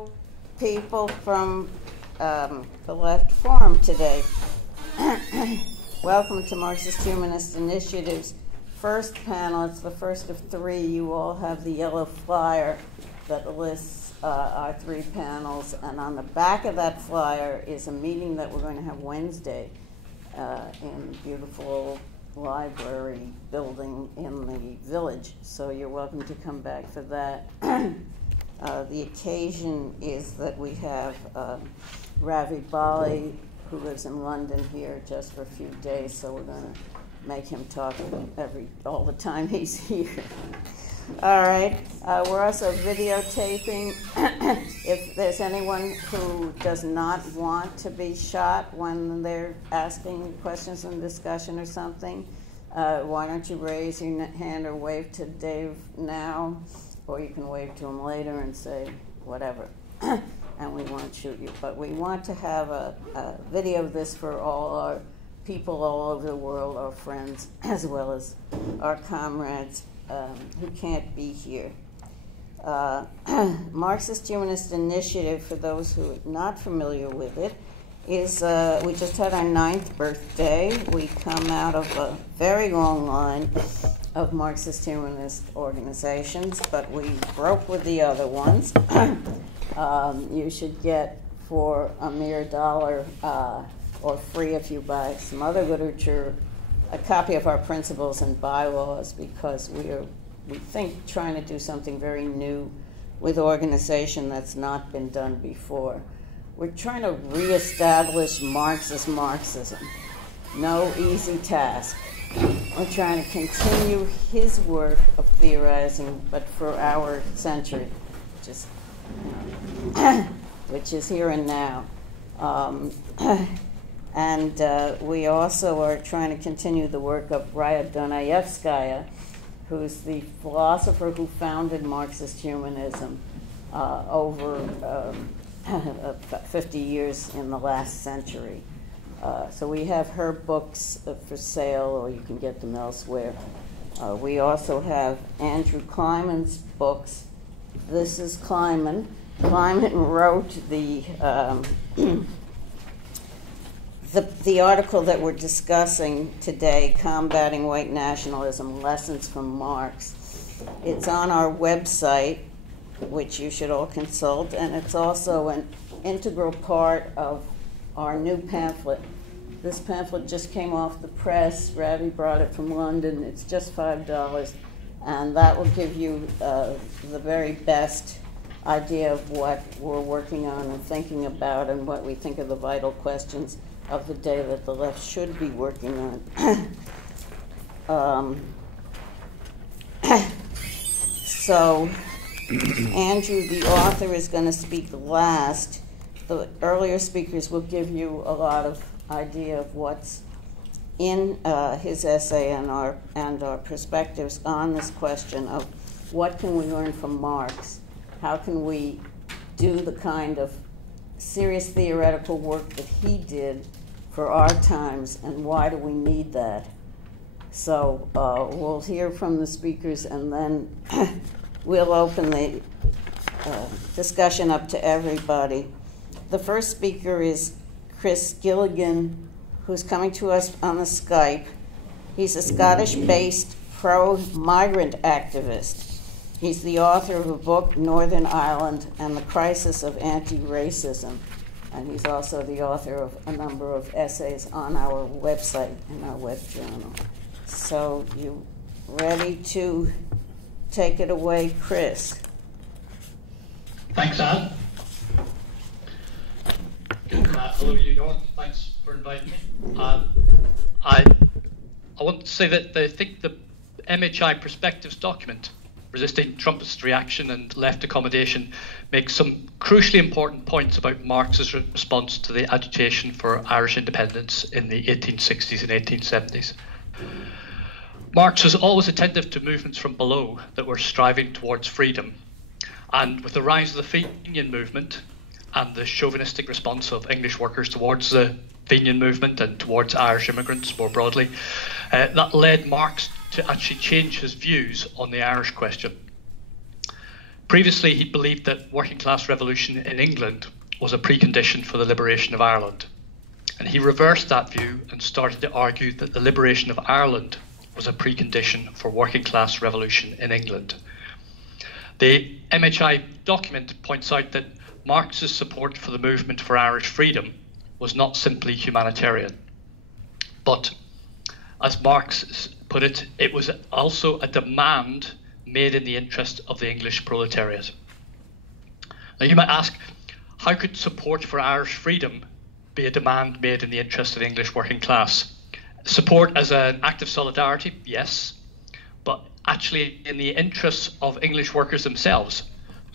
Hello, people from the Left Forum today. Welcome to Marxist-Humanist Initiative's first panel. It's the first of three. You all have the yellow flyer that lists our three panels, and on the back of that flyer is a meeting that we're going to have Wednesday in the beautiful library building in the village. So you're welcome to come back for that. The occasion is that we have Ravi Bali, who lives in London, here just for a few days, so we're going to make him talk all the time he's here. All right. We're also videotaping. If there's anyone who does not want to be shot when they're asking questions in discussion or something, why don't you raise your hand or wave to Dave now, or you can wave to him later and say whatever, and we won't shoot you. But we want to have a video of this for all our people all over the world, our friends, as well as our comrades who can't be here. Marxist-Humanist Initiative, for those who are not familiar with it, is we just had our 9th birthday. We come out of a very long line of Marxist-Humanist organizations, but we broke with the other ones. You should get, for a mere $1, or free if you buy some other literature, a copy of our principles and bylaws, because we think trying to do something very new with organization that's not been done before. We're trying to reestablish Marxist Marxism. No easy task. We're trying to continue his work of theorizing, but for our century, which is here and now. And we also are trying to continue the work of Raya Dunayevskaya, who's the philosopher who founded Marxist-Humanism over 50 years in the last century. So we have her books for sale, or you can get them elsewhere. We also have Andrew Kleiman's books. This is Kleiman. Kleiman wrote the article that we're discussing today, Combating White Nationalism, Lessons from Marx. It's on our website, which you should all consult, and it's also an integral part of our new pamphlet. This pamphlet just came off the press. Ravi brought it from London. It's just $5, and that will give you the very best idea of what we're working on and thinking about, and what we think are the vital questions of the day that the left should be working on. So Andrew, the author, is going to speak last. The earlier speakers will give you a lot of idea of what's in his essay and our perspectives on this question of what can we learn from Marx? How can we do the kind of serious theoretical work that he did for our times, and why do we need that? So we'll hear from the speakers, and then we'll open the discussion up to everybody. The first speaker is Chris Gilligan, who's coming to us on the Skype. He's a Scottish-based pro-migrant activist. He's the author of a book, Northern Ireland and the Crisis of Anti-Racism. And he's also the author of a number of essays on our website, in our web journal. So you ready to take it away, Chris? Thanks, Anne. Hello, New York. Thanks for inviting me. I want to say that I think the MHI Perspectives document, Resisting Trumpist Reaction and Left Accommodation, makes some crucially important points about Marx's response to the agitation for Irish independence in the 1860s and 1870s. Marx was always attentive to movements from below that were striving towards freedom. And with the rise of the Fenian movement and the chauvinistic response of English workers towards the Fenian movement and towards Irish immigrants more broadly, that led Marx to actually change his views on the Irish question. Previously, he believed that working class revolution in England was a precondition for the liberation of Ireland. And he reversed that view and started to argue that the liberation of Ireland was a precondition for working class revolution in England. The MHI document points out that Marx's support for the movement for Irish freedom was not simply humanitarian, but, as Marx put it, it was also a demand made in the interest of the English proletariat. Now you might ask, how could support for Irish freedom be a demand made in the interest of the English working class? Support as an act of solidarity, yes, but actually in the interests of English workers themselves.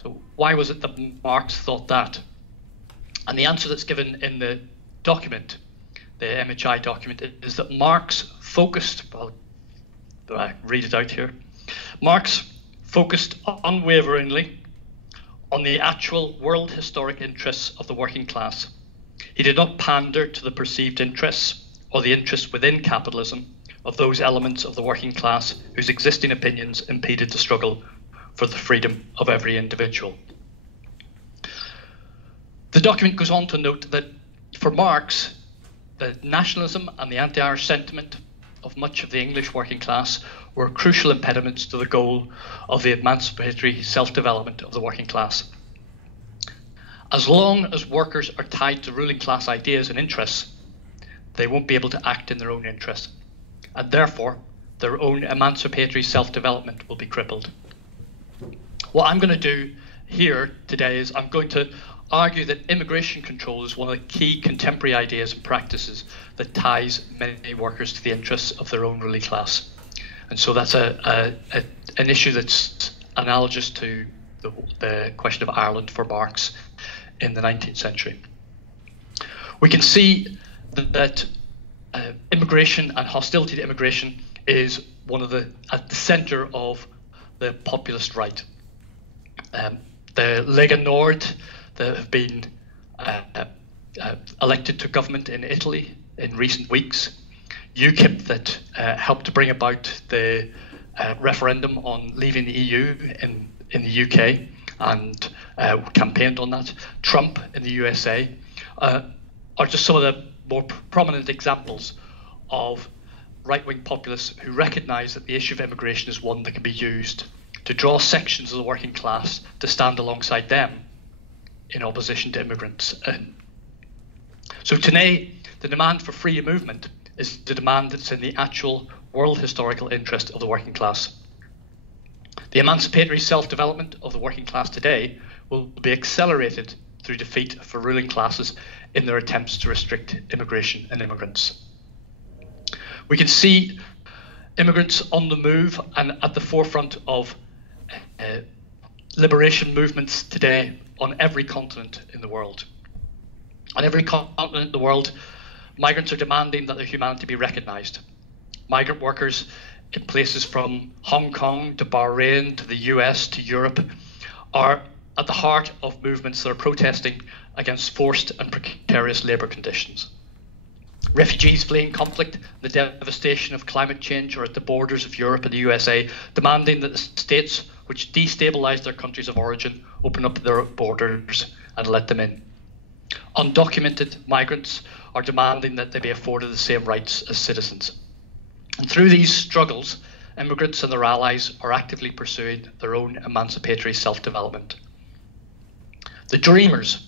So why was it that Marx thought that? And the answer that's given in the document, the MHI document, is that Marx focused, well, I read it out here, Marx focused unwaveringly on the actual world historic interests of the working class. He did not pander to the perceived interests or the interests within capitalism of those elements of the working class whose existing opinions impeded the struggle for the freedom of every individual. The document goes on to note that for Marx, the nationalism and the anti-Irish sentiment of much of the English working class were crucial impediments to the goal of the emancipatory self-development of the working class. As long as workers are tied to ruling class ideas and interests, they won't be able to act in their own interest, and therefore their own emancipatory self-development will be crippled. What I'm going to do here today is I'm going to argue that immigration control is one of the key contemporary ideas and practices that ties many workers to the interests of their own ruling class. And so that's an issue that's analogous to the question of Ireland for Marx in the 19th century. We can see that immigration and hostility to immigration is at the centre of the populist right. The Lega Nord that have been elected to government in Italy in recent weeks, UKIP that helped to bring about the referendum on leaving the EU in the UK and campaigned on that, Trump in the USA, are just some of the more prominent examples of right-wing populists who recognise that the issue of immigration is one that can be used to draw sections of the working class to stand alongside them in opposition to immigrants. So today, the demand for free movement is the demand that's in the actual world historical interest of the working class. The emancipatory self-development of the working class today will be accelerated through defeat for ruling classes in their attempts to restrict immigration and immigrants. We can see immigrants on the move and at the forefront of liberation movements today on every continent in the world. On every continent in the world, migrants are demanding that their humanity be recognised. Migrant workers in places from Hong Kong to Bahrain to the US to Europe are at the heart of movements that are protesting against forced and precarious labour conditions. Refugees fleeing conflict, the devastation of climate change, are at the borders of Europe and the USA, demanding that the states which destabilise their countries of origin open up their borders and let them in. Undocumented migrants are demanding that they be afforded the same rights as citizens. And through these struggles, immigrants and their allies are actively pursuing their own emancipatory self-development. The Dreamers,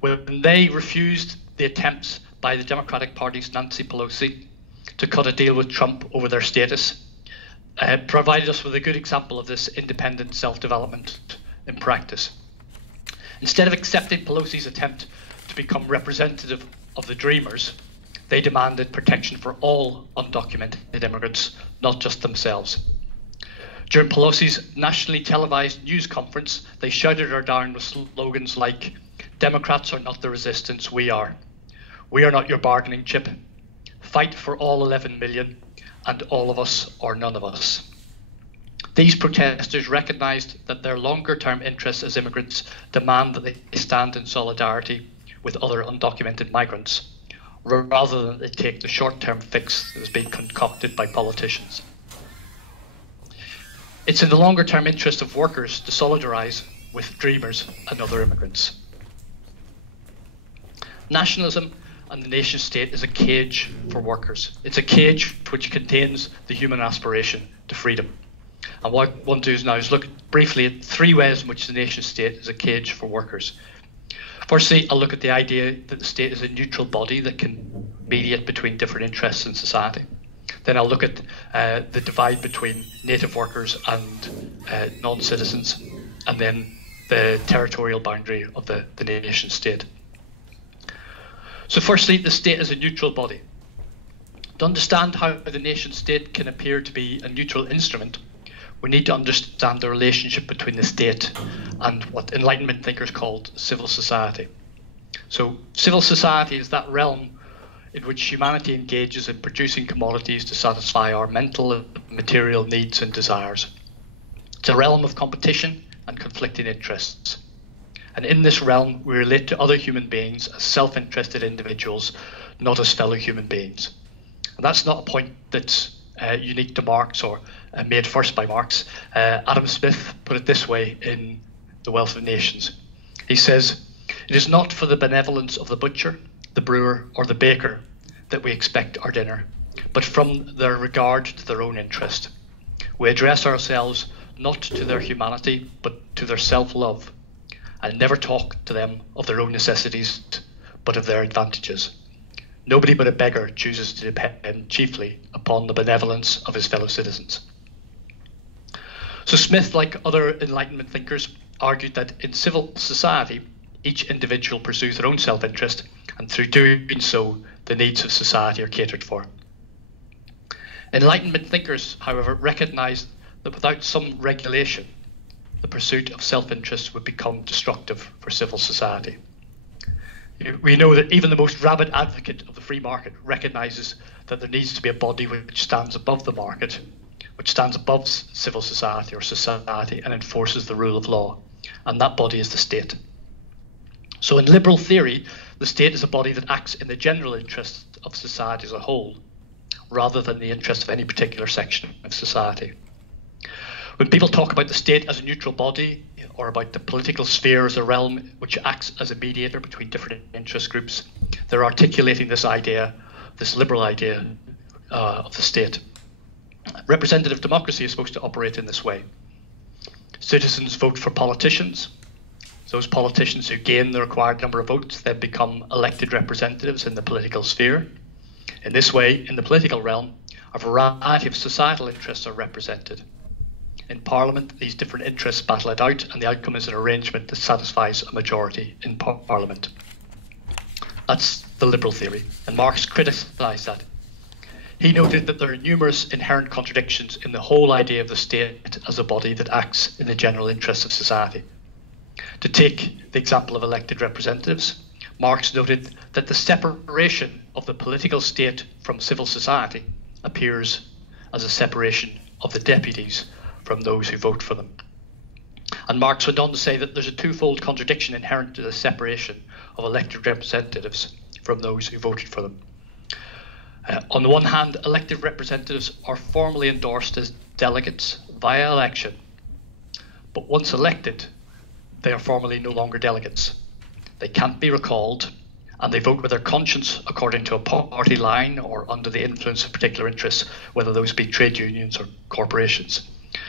when they refused the attempts by the Democratic Party's Nancy Pelosi to cut a deal with Trump over their status, provided us with a good example of this independent self-development in practice. Instead of accepting Pelosi's attempt to become representative of the Dreamers, they demanded protection for all undocumented immigrants, not just themselves. During Pelosi's nationally televised news conference, they shouted her down with slogans like, "Democrats are not the resistance, we are. We are not your bargaining chip. Fight for all 11 million, and all of us or none of us." These protesters recognised that their longer-term interests as immigrants demand that they stand in solidarity with other undocumented migrants, rather than they take the short-term fix that has been concocted by politicians. It's in the longer-term interest of workers to solidarise with dreamers and other immigrants. Nationalism and the nation state is a cage for workers. It's a cage which contains the human aspiration to freedom. And what I want to do now is look briefly at three ways in which the nation state is a cage for workers. Firstly, I'll look at the idea that the state is a neutral body that can mediate between different interests in society. Then I'll look at the divide between native workers and non-citizens, and then the territorial boundary of the nation state. So firstly, the state is a neutral body. To understand how the nation state can appear to be a neutral instrument, we need to understand the relationship between the state and what Enlightenment thinkers called civil society. So civil society is that realm in which humanity engages in producing commodities to satisfy our mental and material needs and desires. It's a realm of competition and conflicting interests. And in this realm, we relate to other human beings as self-interested individuals, not as fellow human beings. And that's not a point that's unique to Marx or made first by Marx. Adam Smith put it this way in The Wealth of Nations. He says, "It is not for the benevolence of the butcher, the brewer, or the baker that we expect our dinner, but from their regard to their own interest. We address ourselves not to their humanity, but to their self-love, and never talk to them of their own necessities, but of their advantages. Nobody but a beggar chooses to depend chiefly upon the benevolence of his fellow citizens." So Smith, like other Enlightenment thinkers, argued that in civil society, each individual pursues their own self-interest, and through doing so, the needs of society are catered for. Enlightenment thinkers, however, recognized that without some regulation, the pursuit of self-interest would become destructive for civil society. We know that even the most rabid advocate of the free market recognizes that there needs to be a body which stands above the market, which stands above civil society or society and enforces the rule of law, and that body is the state. So in liberal theory, the state is a body that acts in the general interest of society as a whole, rather than the interest of any particular section of society. When people talk about the state as a neutral body, or about the political sphere as a realm which acts as a mediator between different interest groups, they're articulating this idea, this liberal idea of the state. Representative democracy is supposed to operate in this way. Citizens vote for politicians. Those politicians who gain the required number of votes then become elected representatives in the political sphere. In this way, in the political realm, a variety of societal interests are represented. In Parliament, these different interests battle it out, and the outcome is an arrangement that satisfies a majority in Parliament. That's the liberal theory, and Marx criticised that. He noted that there are numerous inherent contradictions in the whole idea of the state as a body that acts in the general interests of society. To take the example of elected representatives, Marx noted that the separation of the political state from civil society appears as a separation of the deputies from those who vote for them. And Marx went on to say that there's a twofold contradiction inherent to the separation of elected representatives from those who voted for them. On the one hand, elected representatives are formally endorsed as delegates via election, but once elected, they are formally no longer delegates. They can't be recalled, and they vote with their conscience according to a party line or under the influence of particular interests, whether those be trade unions or corporations.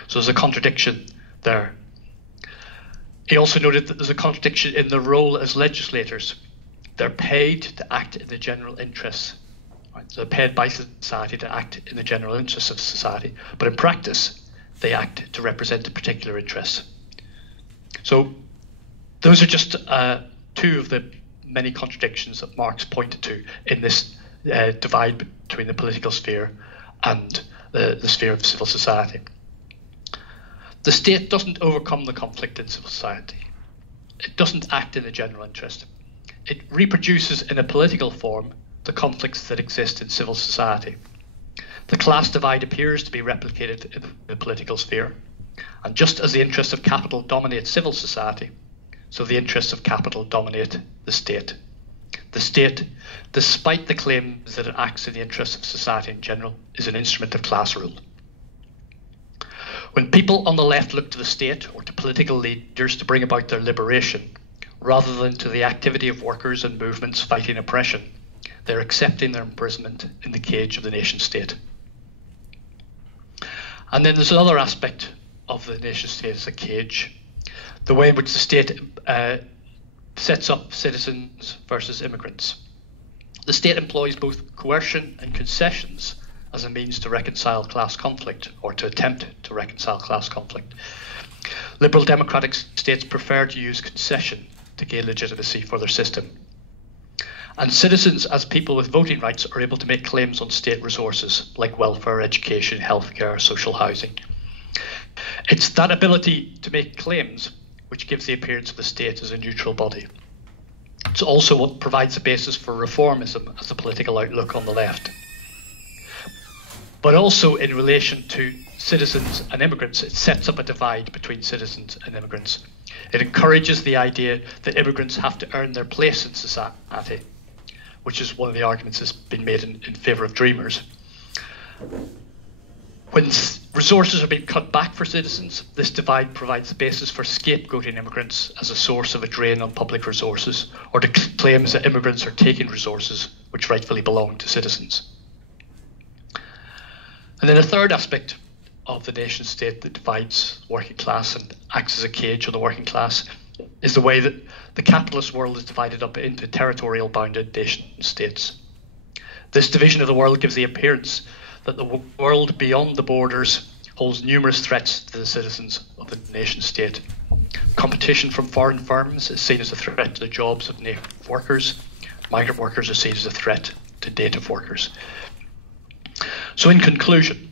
So there's a contradiction there. He also noted that there's a contradiction in their role as legislators. They're paid to act in the general interests. Right? So they're paid by society to act in the general interests of society. But in practice, they act to represent a particular interest. So those are just two of the many contradictions that Marx pointed to in this divide between the political sphere and the sphere of civil society. The state doesn't overcome the conflict in civil society. It doesn't act in the general interest. It reproduces in a political form the conflicts that exist in civil society. The class divide appears to be replicated in the political sphere. And just as the interests of capital dominate civil society, so the interests of capital dominate the state. The state, despite the claims that it acts in the interests of society in general, is an instrument of class rule. When people on the left look to the state or to political leaders to bring about their liberation, rather than to the activity of workers and movements fighting oppression, they're accepting their imprisonment in the cage of the nation state. And then there's another aspect of the nation state as a cage, the way in which the state sets up citizens versus immigrants. The state employs both coercion and concessions as a means to reconcile class conflict, or to attempt to reconcile class conflict. Liberal democratic states prefer to use concession to gain legitimacy for their system. And citizens, as people with voting rights, are able to make claims on state resources like welfare, education, healthcare, social housing. It's that ability to make claims which gives the appearance of the state as a neutral body. It's also what provides the basis for reformism as a political outlook on the left. But also in relation to citizens and immigrants, it sets up a divide between citizens and immigrants. It encourages the idea that immigrants have to earn their place in society, which is one of the arguments that's been made in favour of Dreamers. When resources are being cut back for citizens, this divide provides the basis for scapegoating immigrants as a source of a drain on public resources, or to claims that immigrants are taking resources which rightfully belong to citizens. And then a third aspect of the nation state that divides working class and acts as a cage on the working class is the way that the capitalist world is divided up into territorial bounded nation states. This division of the world gives the appearance that the world beyond the borders holds numerous threats to the citizens of the nation state. Competition from foreign firms is seen as a threat to the jobs of native workers. Migrant workers are seen as a threat to native workers. So in conclusion,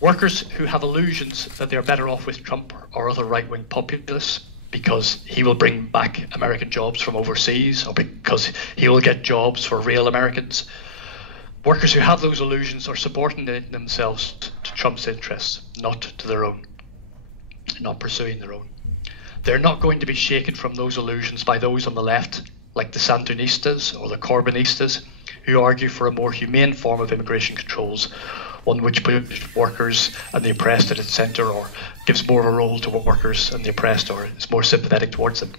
workers who have illusions that they're better off with Trump or other right-wing populists because he will bring back American jobs from overseas, or because he will get jobs for real Americans, workers who have those illusions are subordinating themselves to Trump's interests, not to their own, not pursuing their own. They're not going to be shaken from those illusions by those on the left, like the Sandinistas or the Corbynistas, who argue for a more humane form of immigration controls, one which puts workers and the oppressed at its centre, or gives more of a role to workers and the oppressed, or is more sympathetic towards them.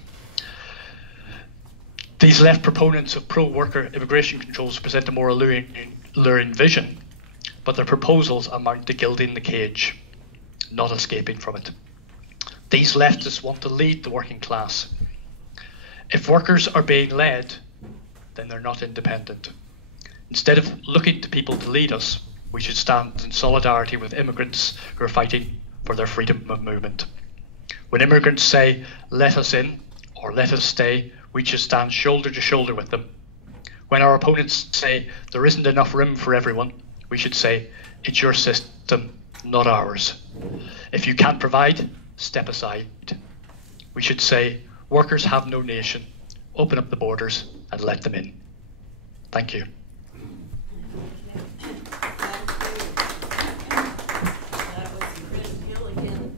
These left proponents of pro-worker immigration controls present a more alluring vision, but their proposals amount to gilding the cage, not escaping from it. These leftists want to lead the working class. If workers are being led, then they're not independent. Instead of looking to people to lead us, we should stand in solidarity with immigrants who are fighting for their freedom of movement. When immigrants say, "Let us in," or "Let us stay," we should stand shoulder to shoulder with them. When our opponents say, "There isn't enough room for everyone," we should say, "It's your system, not ours. If you can't provide, step aside." We should say, "Workers have no nation. Open up the borders and let them in." Thank you. That was Chris Gilligan,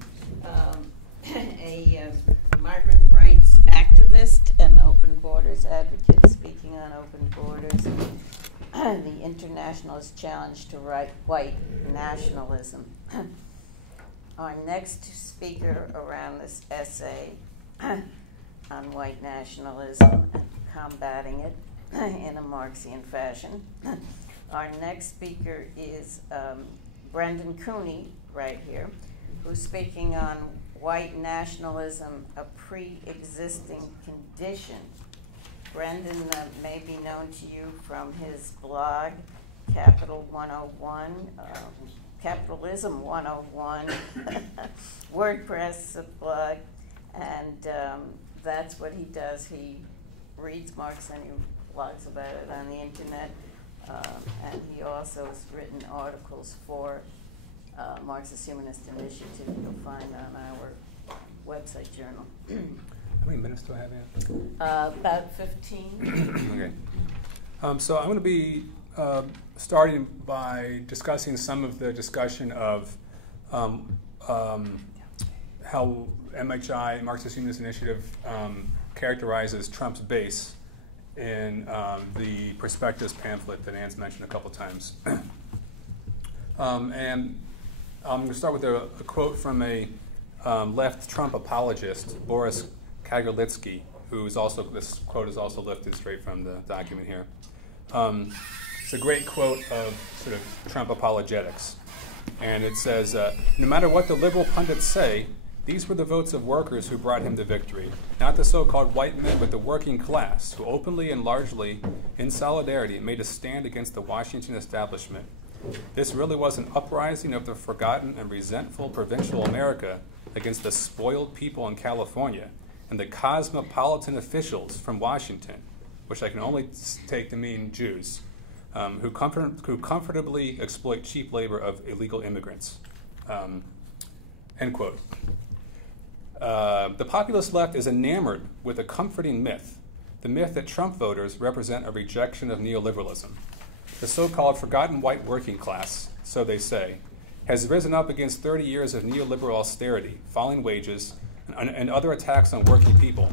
a migrant rights activist and open borders advocate, speaking on open borders, the internationalist challenge to white nationalism. Our next speaker around this essay on white nationalism and combating it in a Marxian fashion. Our next speaker is Brendan Cooney, right here, who's speaking on white nationalism, a pre-existing condition. Brendan may be known to you from his blog, Capital 101, Capitalism 101, WordPress blog, and that's what he does. He reads Marx and he blogs about it on the internet, and he also has written articles for Marxist-Humanist Initiative you'll find on our website journal. How many minutes do I have in? About 15. Okay. So I'm going to be starting by discussing some of the discussion of how MHI, Marxist-Humanist Initiative, characterizes Trump's base in the prospectus pamphlet that Anne's mentioned a couple times. And I'm going to start with a quote from a left Trump apologist, Boris Kaggle, who's also, this quote is also lifted straight from the document here. It's a great quote of sort of Trump apologetics. And it says, no matter what the liberal pundits say, these were the votes of workers who brought him to victory, not the so-called white men, but the working class, who openly and largely, in solidarity, made a stand against the Washington establishment. This really was an uprising of the forgotten and resentful provincial America against the spoiled people in California and the cosmopolitan officials from Washington, which I can only take to mean Jews, who comfortably exploit cheap labor of illegal immigrants. End quote. The populist left is enamored with a comforting myth, the myth that Trump voters represent a rejection of neoliberalism. The so-called forgotten white working class, so they say, has risen up against 30 years of neoliberal austerity, falling wages, and other attacks on working people,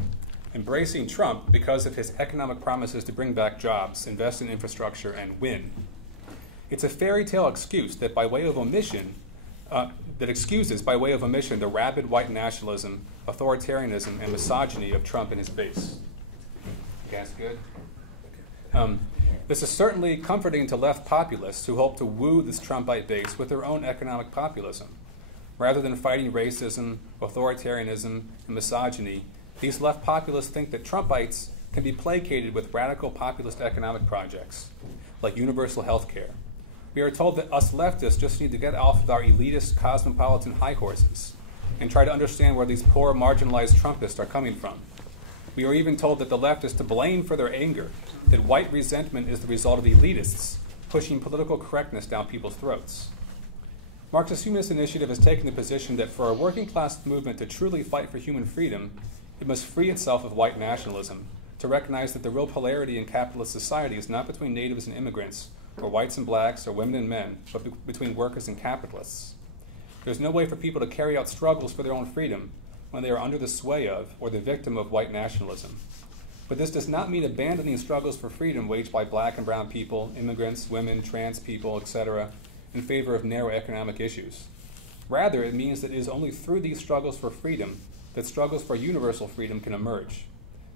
embracing Trump because of his economic promises to bring back jobs, invest in infrastructure, and win. It's a fairy tale excuse that by way of omission, that excuses by way of omission the rabid white nationalism, authoritarianism, and misogyny of Trump and his base. Okay, that's good. This is certainly comforting to left populists who hope to woo this Trumpite base with their own economic populism. Rather than fighting racism, authoritarianism, and misogyny, these left populists think that Trumpites can be placated with radical populist economic projects, like universal health care. We are told that us leftists just need to get off of our elitist cosmopolitan high horses and try to understand where these poor marginalized Trumpists are coming from. We are even told that the left is to blame for their anger, that white resentment is the result of elitists pushing political correctness down people's throats. Marxist-Humanist Initiative has taken the position that for a working class movement to truly fight for human freedom, it must free itself of white nationalism, to recognize that the real polarity in capitalist society is not between natives and immigrants, or whites and blacks, or women and men, but between workers and capitalists. There's no way for people to carry out struggles for their own freedom when they are under the sway of or the victim of white nationalism. But this does not mean abandoning struggles for freedom waged by black and brown people, immigrants, women, trans people, etc., in favor of narrow economic issues. Rather, it means that it is only through these struggles for freedom that struggles for universal freedom can emerge.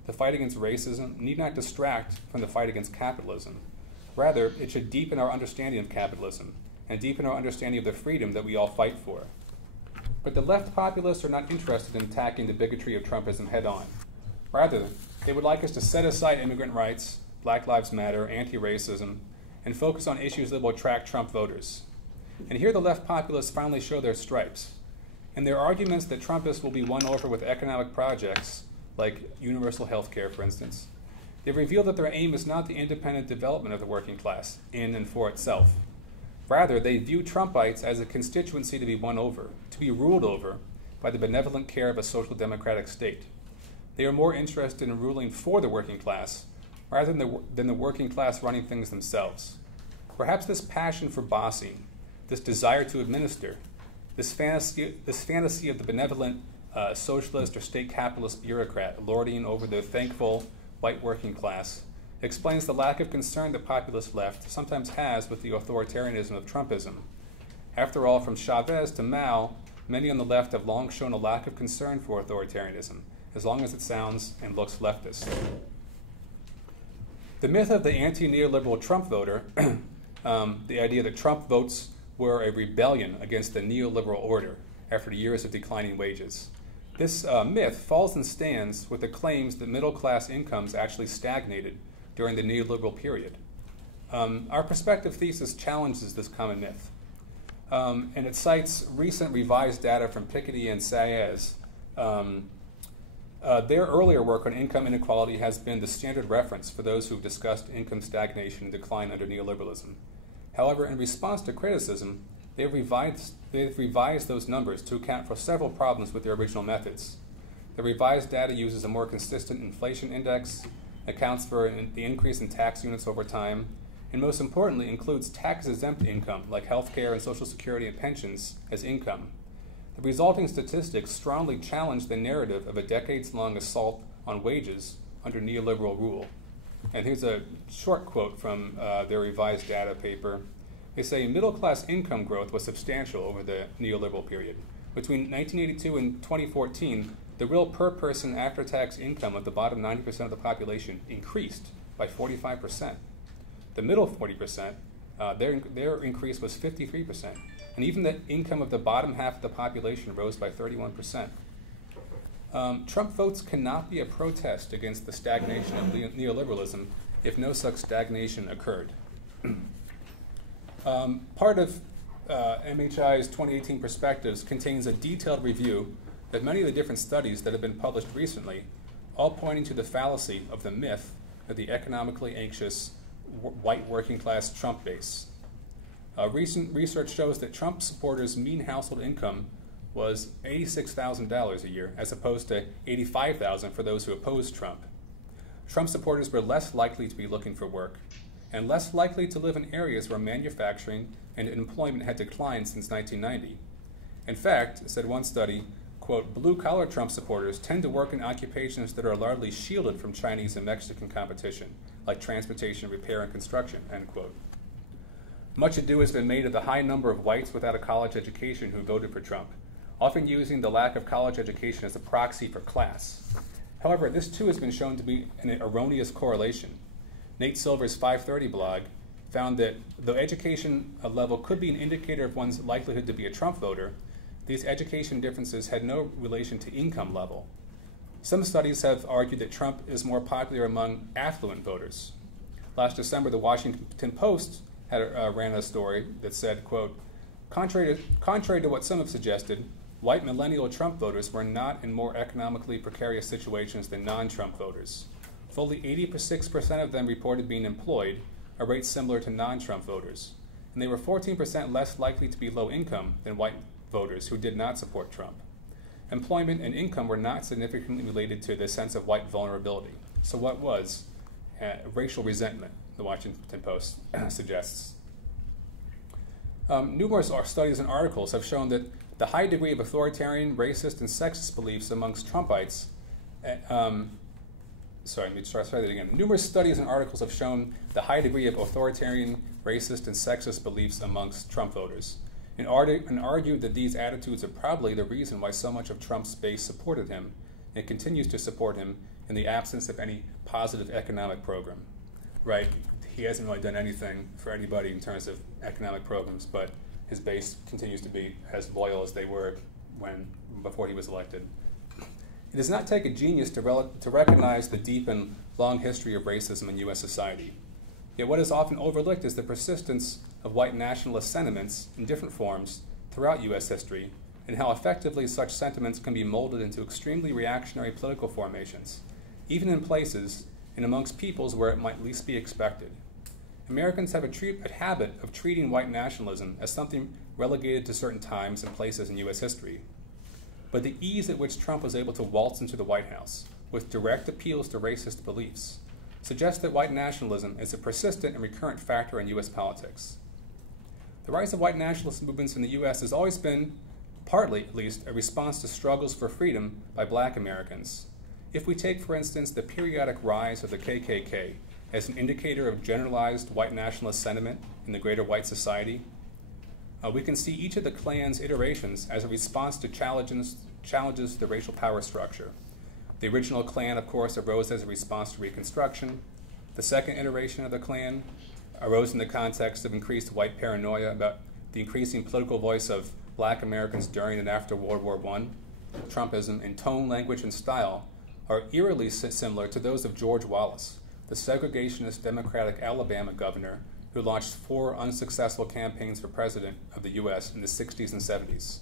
The fight against racism need not distract from the fight against capitalism. Rather, it should deepen our understanding of capitalism and deepen our understanding of the freedom that we all fight for. But the left populists are not interested in attacking the bigotry of Trumpism head-on. Rather, they would like us to set aside immigrant rights, Black Lives Matter, anti-racism, and focus on issues that will attract Trump voters. And here the left populists finally show their stripes. In their arguments that Trumpists will be won over with economic projects, like universal health care, for instance, they reveal that their aim is not the independent development of the working class in and for itself. Rather, they view Trumpites as a constituency to be won over, to be ruled over by the benevolent care of a social democratic state. They are more interested in ruling for the working class rather than the working class running things themselves. Perhaps this passion for bossing, this desire to administer, this fantasy of the benevolent socialist or state capitalist bureaucrat lording over the thankful white working class explains the lack of concern the populist left sometimes has with the authoritarianism of Trumpism. After all, from Chavez to Mao, many on the left have long shown a lack of concern for authoritarianism, as long as it sounds and looks leftist. The myth of the anti-neoliberal Trump voter, the idea that Trump votes were a rebellion against the neoliberal order after years of declining wages. This myth falls and stands with the claims that middle-class incomes actually stagnated during the neoliberal period. Our prospective thesis challenges this common myth, and it cites recent revised data from Piketty and Saez. Their earlier work on income inequality has been the standard reference for those who've discussed income stagnation and decline under neoliberalism. However, in response to criticism, they've revised those numbers to account for several problems with their original methods. The revised data uses a more consistent inflation index, accounts for the increase in tax units over time, and most importantly includes tax-exempt income like healthcare and Social Security and pensions as income. The resulting statistics strongly challenge the narrative of a decades-long assault on wages under neoliberal rule. And here's a short quote from their revised data paper. They say middle-class income growth was substantial over the neoliberal period. Between 1982 and 2014, the real per-person after-tax income of the bottom 90% of the population increased by 45%. The middle 40%, their increase was 53%. And even the income of the bottom half of the population rose by 31%. Trump votes cannot be a protest against the stagnation of neoliberalism if no such stagnation occurred. Part of MHI's 2018 perspectives contains a detailed review of many of the different studies that have been published recently, all pointing to the fallacy of the myth of the economically anxious white working class Trump base. Recent research shows that Trump supporters' mean household income was $86,000 a year, as opposed to $85,000 for those who opposed Trump. Trump supporters were less likely to be looking for work, and less likely to live in areas where manufacturing and employment had declined since 1990. In fact, said one study, quote, blue-collar Trump supporters tend to work in occupations that are largely shielded from Chinese and Mexican competition, like transportation, repair, and construction, end quote. Much ado has been made of the high number of whites without a college education who voted for Trump, often using the lack of college education as a proxy for class. However, this too has been shown to be an erroneous correlation. Nate Silver's 530 blog found that though education level could be an indicator of one's likelihood to be a Trump voter, these education differences had no relation to income level. Some studies have argued that Trump is more popular among affluent voters. Last December, the Washington Post ran a story that said, quote, contrary to what some have suggested, white millennial Trump voters were not in more economically precarious situations than non-Trump voters. Fully 86% of them reported being employed, a rate similar to non-Trump voters. And they were 14% less likely to be low income than white voters who did not support Trump. Employment and income were not significantly related to the sense of white vulnerability. So what was racial resentment, the Washington Post suggests? Numerous studies and articles have shown that the high degree of authoritarian, racist, and sexist beliefs amongst Trumpites Numerous studies and articles have shown the high degree of authoritarian, racist, and sexist beliefs amongst Trump voters, and argued that these attitudes are probably the reason why so much of Trump's base supported him and continues to support him in the absence of any positive economic program. Right? He hasn't really done anything for anybody in terms of economic programs, but his base continues to be as loyal as they were before he was elected. It does not take a genius to recognize the deep and long history of racism in U.S. society. Yet what is often overlooked is the persistence of white nationalist sentiments in different forms throughout U.S. history, and how effectively such sentiments can be molded into extremely reactionary political formations, even in places and amongst peoples where it might least be expected. Americans have a habit of treating white nationalism as something relegated to certain times and places in U.S. history. But the ease at which Trump was able to waltz into the White House with direct appeals to racist beliefs suggests that white nationalism is a persistent and recurrent factor in U.S. politics. The rise of white nationalist movements in the U.S. has always been, partly at least, a response to struggles for freedom by black Americans. If we take, for instance, the periodic rise of the KKK as an indicator of generalized white nationalist sentiment in the greater white society, we can see each of the Klan's iterations as a response to challenges to the racial power structure. The original Klan, of course, arose as a response to Reconstruction. The second iteration of the Klan arose in the context of increased white paranoia about the increasing political voice of black Americans during and after World War I. Trumpism in tone, language, and style are eerily similar to those of George Wallace, the segregationist Democratic Alabama governor who launched 4 unsuccessful campaigns for president of the U.S. in the 60s and 70s.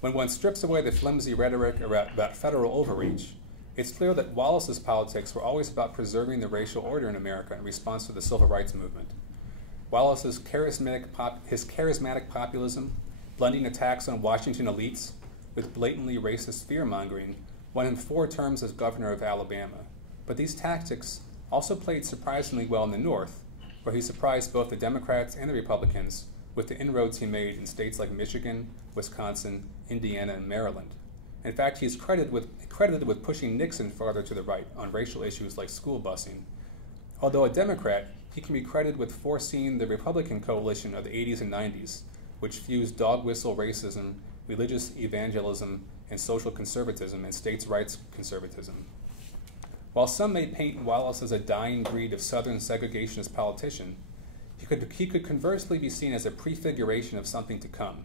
When one strips away the flimsy rhetoric about federal overreach, it's clear that Wallace's politics were always about preserving the racial order in America in response to the civil rights movement. Wallace's charismatic populism, blending attacks on Washington elites with blatantly racist fear-mongering, won him 4 terms as governor of Alabama. But these tactics also played surprisingly well in the North, where he surprised both the Democrats and the Republicans with the inroads he made in states like Michigan, Wisconsin, Indiana, and Maryland. In fact, he's credited with pushing Nixon farther to the right on racial issues like school busing. Although a Democrat, he can be credited with foreseeing the Republican coalition of the 80s and 90s, which fused dog-whistle racism, religious evangelism, and social conservatism and states' rights conservatism. While some may paint Wallace as a dying breed of Southern segregationist politician, he could conversely be seen as a prefiguration of something to come.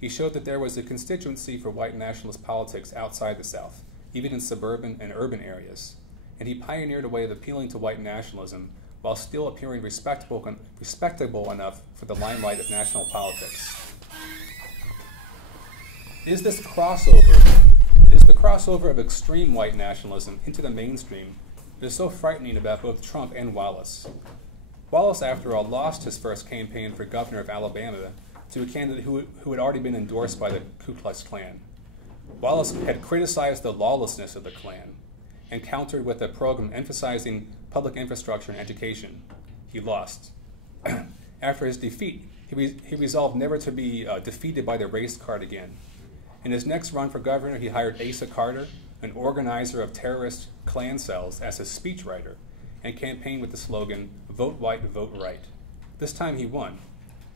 He showed that there was a constituency for white nationalist politics outside the South, even in suburban and urban areas, and he pioneered a way of appealing to white nationalism while still appearing respectable enough for the limelight of national politics. It is the crossover of extreme white nationalism into the mainstream that is so frightening about both Trump and Wallace. Wallace, after all, lost his first campaign for governor of Alabama to a candidate who had already been endorsed by the Ku Klux Klan. Wallace had criticized the lawlessness of the Klan and countered with a program emphasizing public infrastructure and education. He lost. After his defeat, he resolved never to be defeated by the race card again. In his next run for governor, he hired Asa Carter, an organizer of terrorist Klan cells, as his speechwriter, and campaigned with the slogan, "Vote white, vote right." This time he won.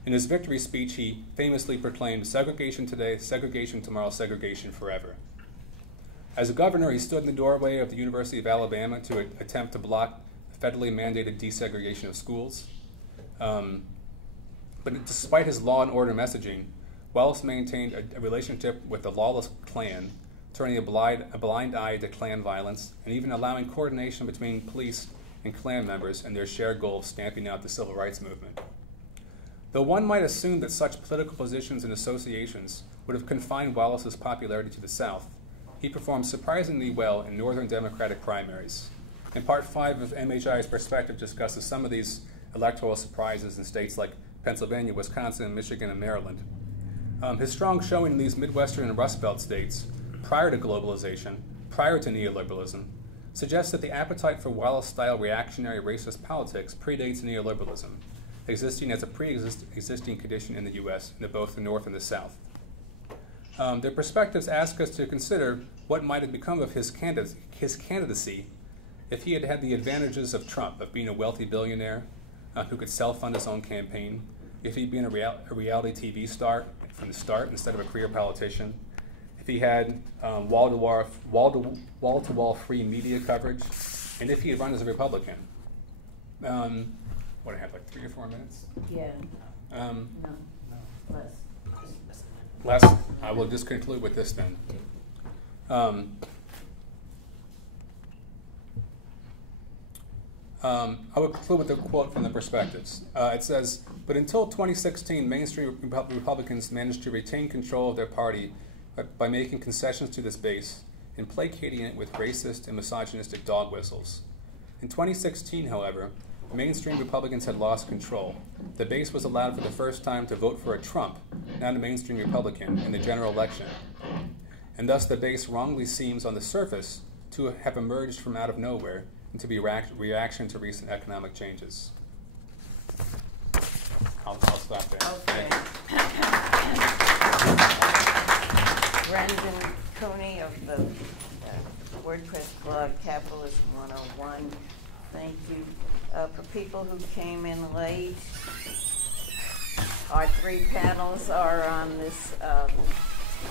In his victory speech, he famously proclaimed, "Segregation today, segregation tomorrow, segregation forever." As a governor, he stood in the doorway of the University of Alabama to attempt to block federally mandated desegregation of schools. But despite his law and order messaging, Wallace maintained a relationship with the lawless Klan, turning a blind eye to Klan violence, and even allowing coordination between police and Klan members in their shared goal of stamping out the civil rights movement. Though one might assume that such political positions and associations would have confined Wallace's popularity to the South, he performed surprisingly well in Northern Democratic primaries. And Part 5 of MHI's perspective discusses some of these electoral surprises in states like Pennsylvania, Wisconsin, Michigan, and Maryland. His strong showing in these Midwestern and Rust Belt states, prior to globalization, prior to neoliberalism, suggests that the appetite for Wallace-style reactionary racist politics predates neoliberalism, existing as a pre-existing condition in the U.S. in both the North and the South. Their perspectives ask us to consider what might have become of his candidacy if he had had the advantages of Trump, of being a wealthy billionaire who could self-fund his own campaign, if he'd been a reality TV star from the start instead of a career politician, if he had wall-to-wall free media coverage, and if he had run as a Republican. What do I have, like 3 or 4 minutes? Yeah. No, less. Less. I will just conclude with this then. I will conclude with a quote from the Perspectives. It says, "But until 2016, mainstream Republicans managed to retain control of their party by making concessions to this base and placating it with racist and misogynistic dog whistles. In 2016, however, mainstream Republicans had lost control. The base was allowed for the first time to vote for a Trump, not a mainstream Republican, in the general election. And thus the base wrongly seems on the surface to have emerged from out of nowhere and to be reaction to recent economic changes." I'll stop there. Okay. Brendan Cooney of the WordPress blog Capitalism 101. Thank you. For people who came in late, our 3 panels are on this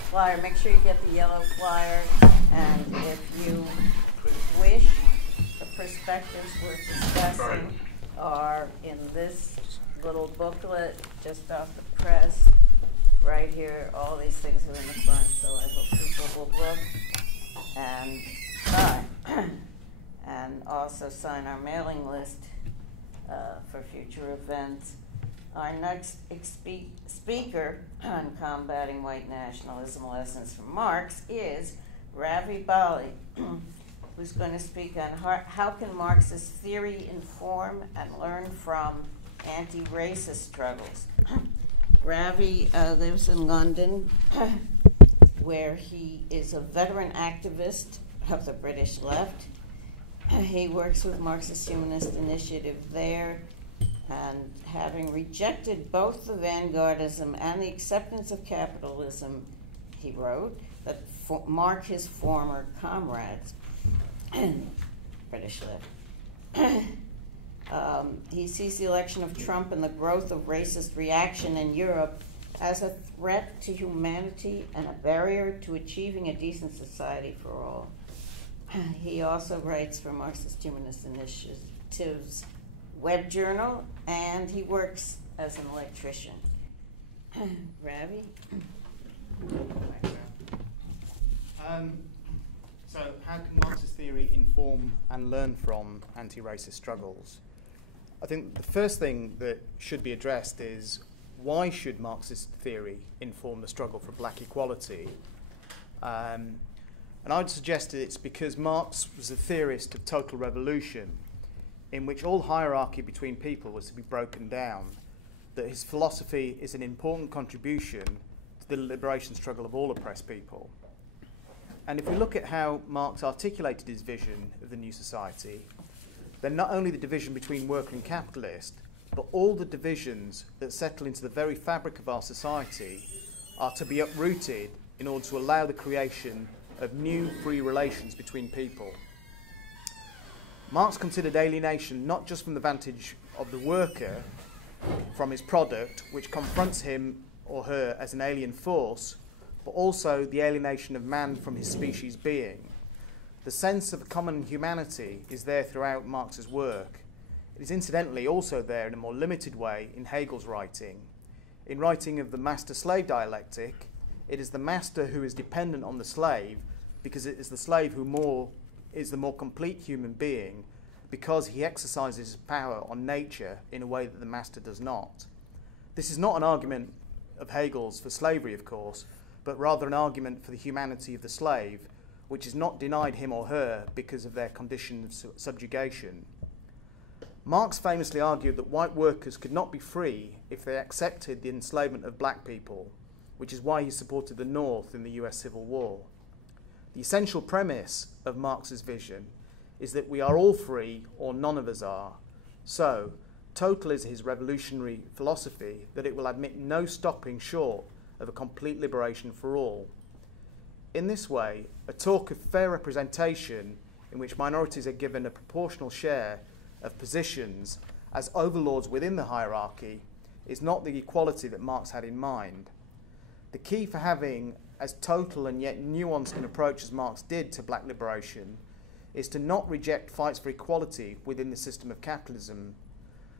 flyer. Make sure you get the yellow flyer, and if you wish, the perspectives we're discussing are in this little booklet just off the press. Right here, all these things are in the front, so I hope people will look and and also sign our mailing list for future events. Our next speaker on combating white nationalism lessons from Marx is Ravi Bali, who's going to speak on how can Marxist theory inform and learn from anti-racist struggles. Ravi lives in London, where he is a veteran activist of the British left. He works with Marxist-Humanist Initiative there, and having rejected both the vanguardism and the acceptance of capitalism, he wrote, that mark his former comrades, British left. He sees the election of Trump and the growth of racist reaction in Europe as a threat to humanity and a barrier to achieving a decent society for all. He also writes for Marxist-Humanist Initiative's web journal, and he works as an electrician. Ravi? So how can Marxist theory inform and learn from anti-racist struggles? I think the first thing that should be addressed is, why should Marxist theory inform the struggle for black equality? And I'd suggest that it's because Marx was a theorist of total revolution, in which all hierarchy between people was to be broken down, that his philosophy is an important contribution to the liberation struggle of all oppressed people. And if we look at how Marx articulated his vision of the new society, then not only the division between worker and capitalist, but all the divisions that settle into the very fabric of our society are to be uprooted in order to allow the creation of new free relations between people. Marx considered alienation not just from the vantage of the worker from his product, which confronts him or her as an alien force, but also the alienation of man from his species being. The sense of a common humanity is there throughout Marx's work. It is incidentally also there in a more limited way in Hegel's writing. In writing of the master-slave dialectic, it is the master who is dependent on the slave because it is the slave who is the more complete human being, because he exercises his power on nature in a way that the master does not. This is not an argument of Hegel's for slavery, of course, but rather an argument for the humanity of the slave, which is not denied him or her because of their condition of subjugation. Marx famously argued that white workers could not be free if they accepted the enslavement of black people, which is why he supported the North in the US Civil War. The essential premise of Marx's vision is that we are all free or none of us are. So, total is his revolutionary philosophy that it will admit no stopping short of a complete liberation for all. In this way, a talk of fair representation in which minorities are given a proportional share of positions as overlords within the hierarchy is not the equality that Marx had in mind. The key for having as total and yet nuanced an approach as Marx did to black liberation is to not reject fights for equality within the system of capitalism,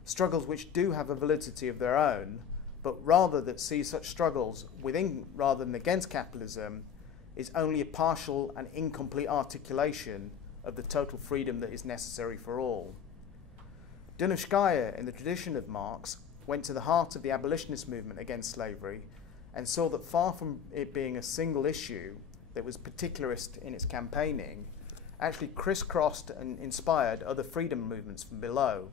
struggles which do have a validity of their own, but rather that see such struggles within rather than against capitalism is only a partial and incomplete articulation of the total freedom that is necessary for all. Dunevskaya, in the tradition of Marx, went to the heart of the abolitionist movement against slavery and saw that far from it being a single issue that was particularist in its campaigning, actually crisscrossed and inspired other freedom movements from below,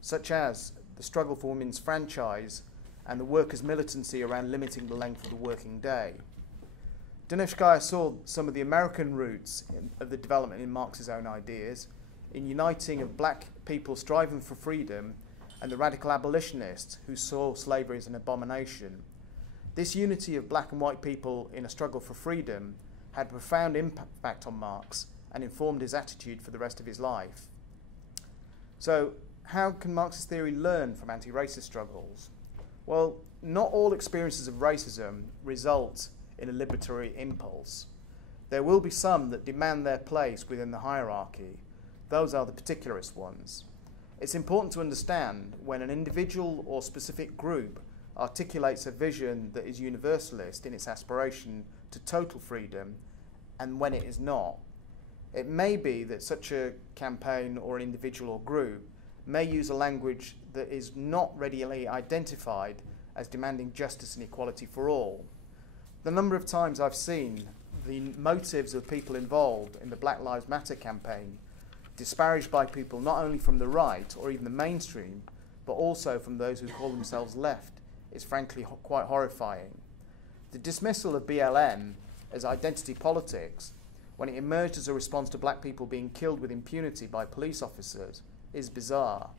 such as the struggle for women's franchise and the workers' militancy around limiting the length of the working day. Dunevskaya saw some of the American roots of the development in Marx's own ideas in uniting of black people striving for freedom and the radical abolitionists who saw slavery as an abomination. This unity of black and white people in a struggle for freedom had a profound impact on Marx and informed his attitude for the rest of his life. So, how can Marxist theory learn from anti-racist struggles? Well, not all experiences of racism result in a liberatory impulse. There will be some that demand their place within the hierarchy. Those are the particularist ones. It's important to understand when an individual or specific group articulates a vision that is universalist in its aspiration to total freedom and when it is not. It may be that such a campaign or an individual or group may use a language that is not readily identified as demanding justice and equality for all. The number of times I've seen the motives of people involved in the Black Lives Matter campaign disparaged by people not only from the right or even the mainstream, but also from those who call themselves left is frankly quite horrifying. The dismissal of BLM as identity politics, when it emerged as a response to black people being killed with impunity by police officers, is bizarre.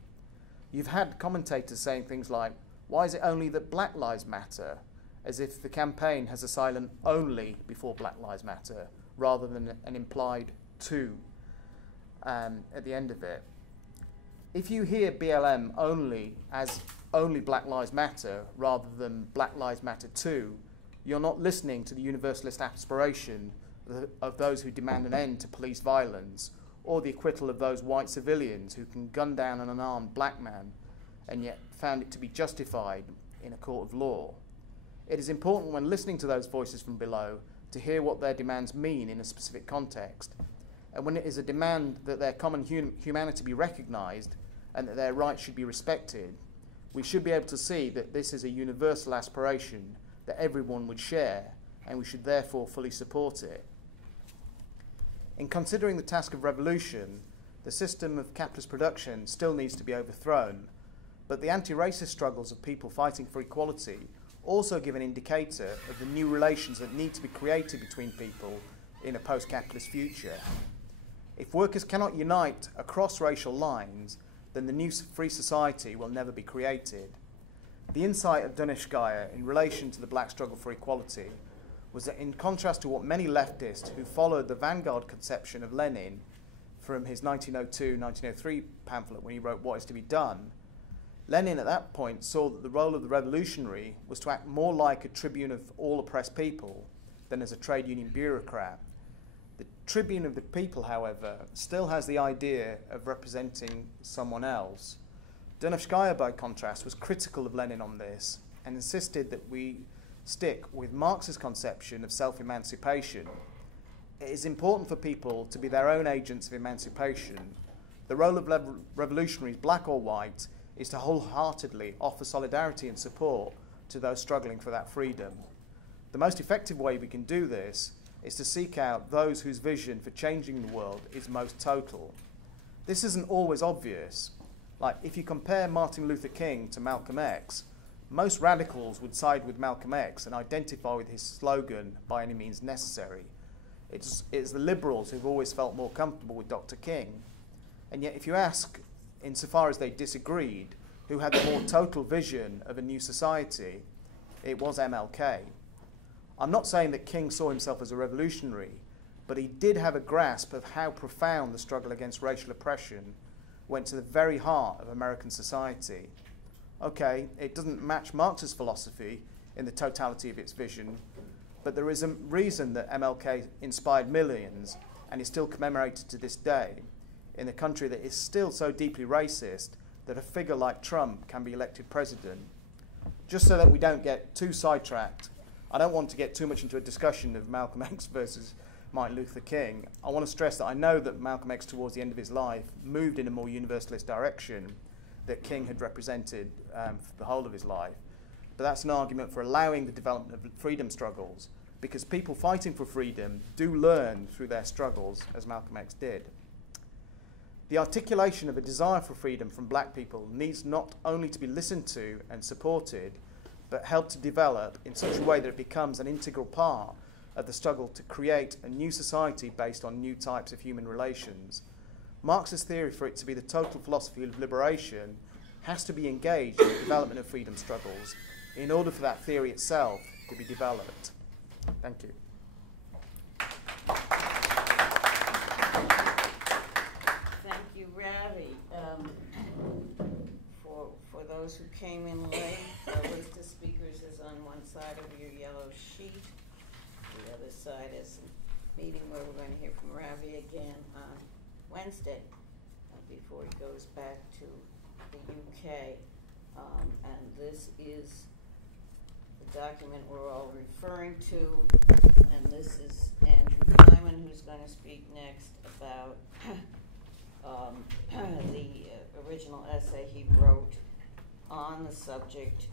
You've had commentators saying things like, why is it only that Black Lives Matter? As if the campaign has a silent only before Black Lives Matter, rather than an implied to at the end of it. If you hear BLM only as only Black Lives Matter rather than Black Lives Matter too, you're not listening to the universalist aspiration of those who demand an end to police violence, or the acquittal of those white civilians who can gun down an unarmed black man and yet found it to be justified in a court of law. It is important when listening to those voices from below to hear what their demands mean in a specific context, and when it is a demand that their common humanity be recognised and that their rights should be respected, we should be able to see that this is a universal aspiration that everyone would share, and we should therefore fully support it. In considering the task of revolution, the system of capitalist production still needs to be overthrown, but the anti-racist struggles of people fighting for equality also give an indicator of the new relations that need to be created between people in a post-capitalist future. If workers cannot unite across racial lines, then the new free society will never be created. The insight of Donetskaya in relation to the black struggle for equality was that, in contrast to what many leftists who followed the vanguard conception of Lenin from his 1902-1903 pamphlet when he wrote What is to be Done, Lenin at that point saw that the role of the revolutionary was to act more like a tribune of all oppressed people than as a trade union bureaucrat. The tribune of the people, however, still has the idea of representing someone else. Donetskaya, by contrast, was critical of Lenin on this and insisted that we stick with Marx's conception of self-emancipation. It is important for people to be their own agents of emancipation. The role of revolutionaries, black or white, is to wholeheartedly offer solidarity and support to those struggling for that freedom. The most effective way we can do this is to seek out those whose vision for changing the world is most total. This isn't always obvious. Like, if you compare Martin Luther King to Malcolm X, most radicals would side with Malcolm X and identify with his slogan, by any means necessary. It's the liberals who've always felt more comfortable with Dr. King. And yet, if you ask, insofar as they disagreed, who had the more total vision of a new society, it was MLK. I'm not saying that King saw himself as a revolutionary, but he did have a grasp of how profound the struggle against racial oppression went to the very heart of American society. Okay, it doesn't match Marx's philosophy in the totality of its vision, but there is a reason that MLK inspired millions and is still commemorated to this day in a country that is still so deeply racist that a figure like Trump can be elected president. Just so that we don't get too sidetracked, I don't want to get too much into a discussion of Malcolm X versus Martin Luther King. I want to stress that I know that Malcolm X, towards the end of his life, moved in a more universalist direction that King had represented for the whole of his life. But that's an argument for allowing the development of freedom struggles, because people fighting for freedom do learn through their struggles, as Malcolm X did. The articulation of a desire for freedom from black people needs not only to be listened to and supported, but helped to develop in such a way that it becomes an integral part of the struggle to create a new society based on new types of human relations. Marx's theory for it to be the total philosophy of liberation has to be engaged in the development of freedom struggles in order for that theory itself to be developed. Thank you. Thank you, Ravi. For those who came in late, the list of speakers is on one side of your yellow sheet. The other side is a meeting where we're going to hear from Ravi again on Wednesday before he goes back to the UK. And this is the document we're all referring to. And this is Andrew Lyman, who's going to speak next about the original essay he wrote on the subject,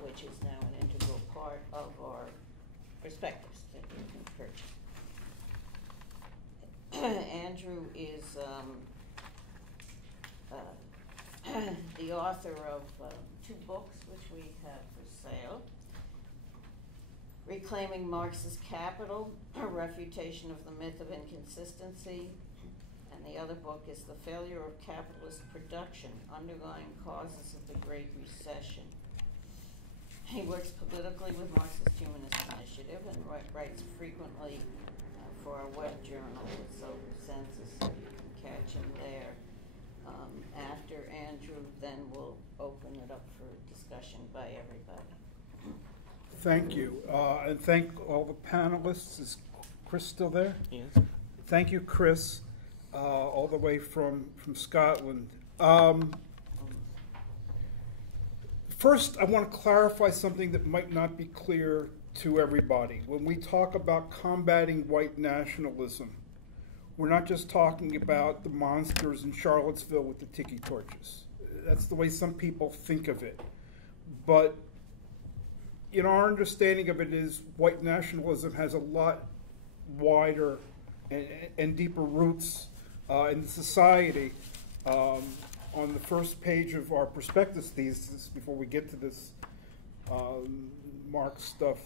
which is now an integral part of our perspectives that you can purchase. Andrew is the author of two books which we have for sale. Reclaiming Marxist Capital, a refutation of the myth of inconsistency, and the other book is The Failure of Capitalist Production, Underlying Causes of the Great Recession. He works politically with Marxist-Humanist Initiative and writes frequently for our web journal with Sober Census, so you can catch him there. After Andrew, then we'll open it up for discussion by everybody. Thank you. And thank all the panelists. Is Chris still there? Yes. Thank you, Chris, all the way from Scotland. First, I want to clarify something that might not be clear to everybody. When we talk about combating white nationalism, we're not just talking about the monsters in Charlottesville with the tiki torches. That's the way some people think of it. But our understanding of it is white nationalism has a lot wider and deeper roots in society. On the first page of our prospectus thesis, before we get to this Marx stuff,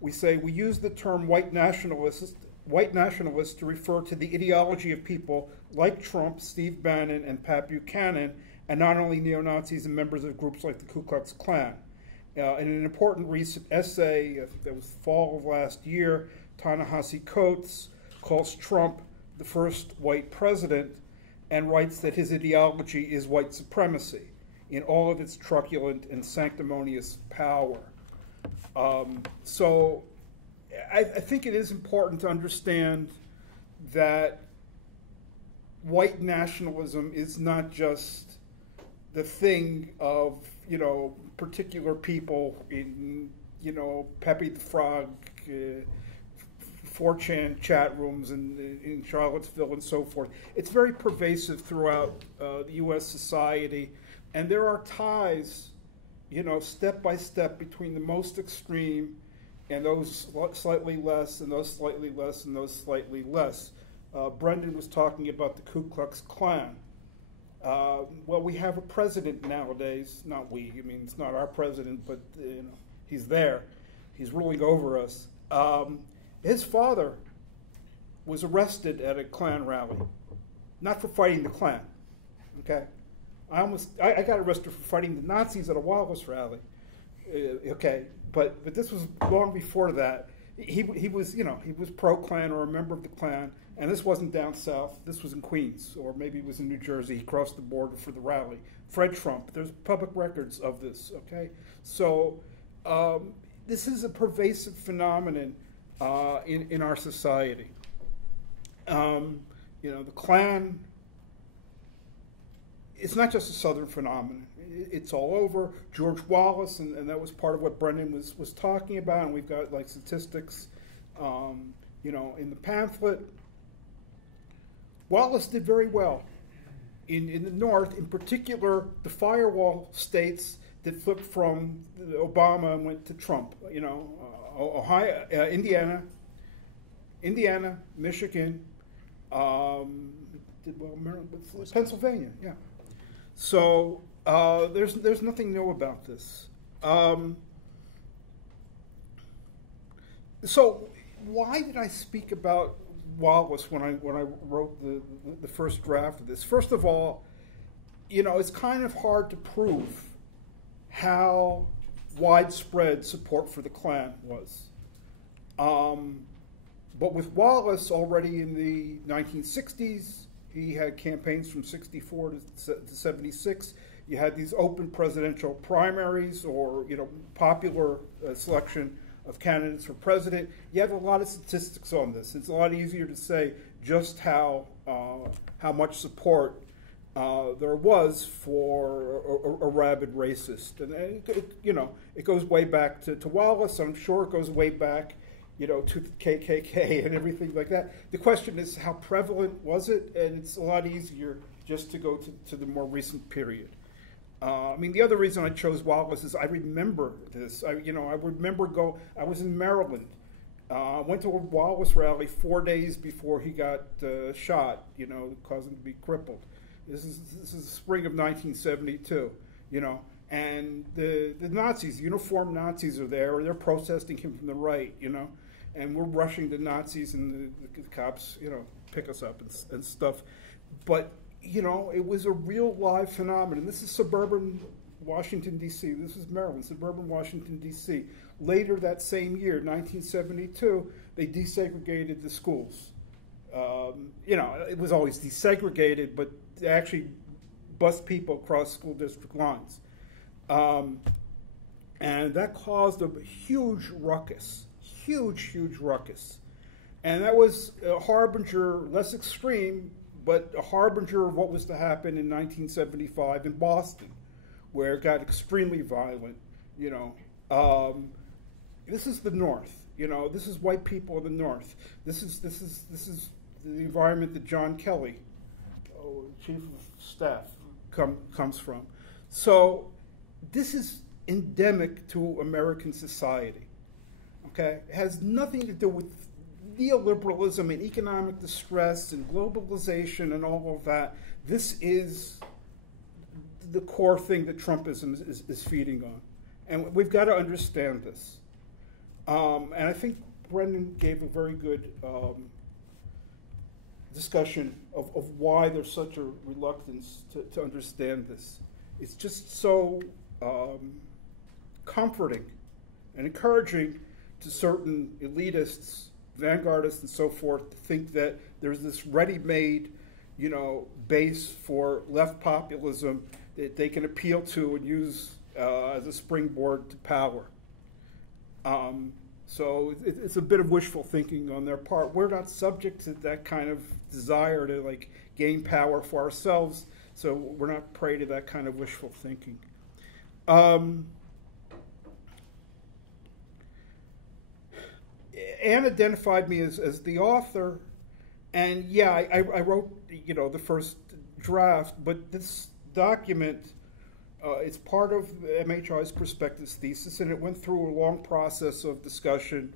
we say we use the term white nationalist to refer to the ideology of people like Trump, Steve Bannon, and Pat Buchanan, and not only neo-Nazis and members of groups like the Ku Klux Klan. In an important recent essay that was fall of last year, Ta-Nehisi Coates calls Trump the first white president and writes that his ideology is white supremacy in all of its truculent and sanctimonious power. So I think it is important to understand that white nationalism is not just the thing of, particular people in, Pepe the Frog, 4chan chat rooms in Charlottesville and so forth. It's very pervasive throughout the U.S. society, and there are ties, step by step between the most extreme and those slightly less, and those slightly less, and those slightly less. Brendan was talking about the Ku Klux Klan. Well, we have a president nowadays, not we, it's not our president, but he's there. He's ruling over us. His father was arrested at a Klan rally, not for fighting the Klan, okay? I got arrested for fighting the Nazis at a Wallace rally, okay? But this was long before that. He was pro-Klan or a member of the Klan, and this wasn't down south. This was in Queens, or maybe it was in New Jersey. He crossed the border for the rally. Fred Trump, there's public records of this, okay? So this is a pervasive phenomenon in our society. The Klan, it's not just a Southern phenomenon. It's all over. George Wallace, and that was part of what Brendan was talking about, and we've got statistics, in the pamphlet. Wallace did very well in the North, in particular the firewall states that flipped from Obama and went to Trump. Ohio, Indiana, Michigan, Pennsylvania, yeah. So there's nothing new about this. So why did I speak about Wallace when I wrote the first draft of this? First of all, it's kind of hard to prove how widespread support for the Klan was. But with Wallace already in the 1960s, he had campaigns from 64 to 76. You had these open presidential primaries or popular selection of candidates for president. You have a lot of statistics on this. It's a lot easier to say just how much support there was for a rabid racist. And it goes way back to Wallace. I'm sure it goes way back to the KKK and everything like that. The question is, how prevalent was it? And it's a lot easier just to go to the more recent period. The other reason I chose Wallace is I remember this. I was in Maryland. I went to a Wallace rally 4 days before he got shot, causing him to be crippled. This is the spring of 1972, and the Nazis, uniformed Nazis are there, or they're protesting him from the right, and we're rushing the Nazis, and the cops, pick us up and stuff. But, it was a real live phenomenon. This is suburban Washington, D.C. This is Maryland, suburban Washington, D.C. Later that same year, 1972, they desegregated the schools. It was always desegregated, but they actually bus people across school district lines. And that caused a huge ruckus, huge ruckus. And that was a harbinger, less extreme, but a harbinger of what was to happen in 1975 in Boston, where it got extremely violent. This is the North. This is white people in the North. This is the environment that John Kelly, chief of staff, comes from. So this is endemic to American society. Okay, it has nothing to do with neoliberalism and economic distress and globalization and all of that. This is the core thing that Trumpism is feeding on. And we've got to understand this. And I think Brendan gave a very good discussion of why there's such a reluctance to understand this. It's just so comforting and encouraging to certain elitists, vanguardists, and so forth to think that there's this ready-made, base for left populism that they can appeal to and use as a springboard to power. So it's a bit of wishful thinking on their part. We're not subject to that kind of desire to gain power for ourselves, so we're not prey to that kind of wishful thinking. Anne identified me as the author, and yeah, I wrote the first draft, but this document, it's part of MHI's prospectus thesis, and it went through a long process of discussion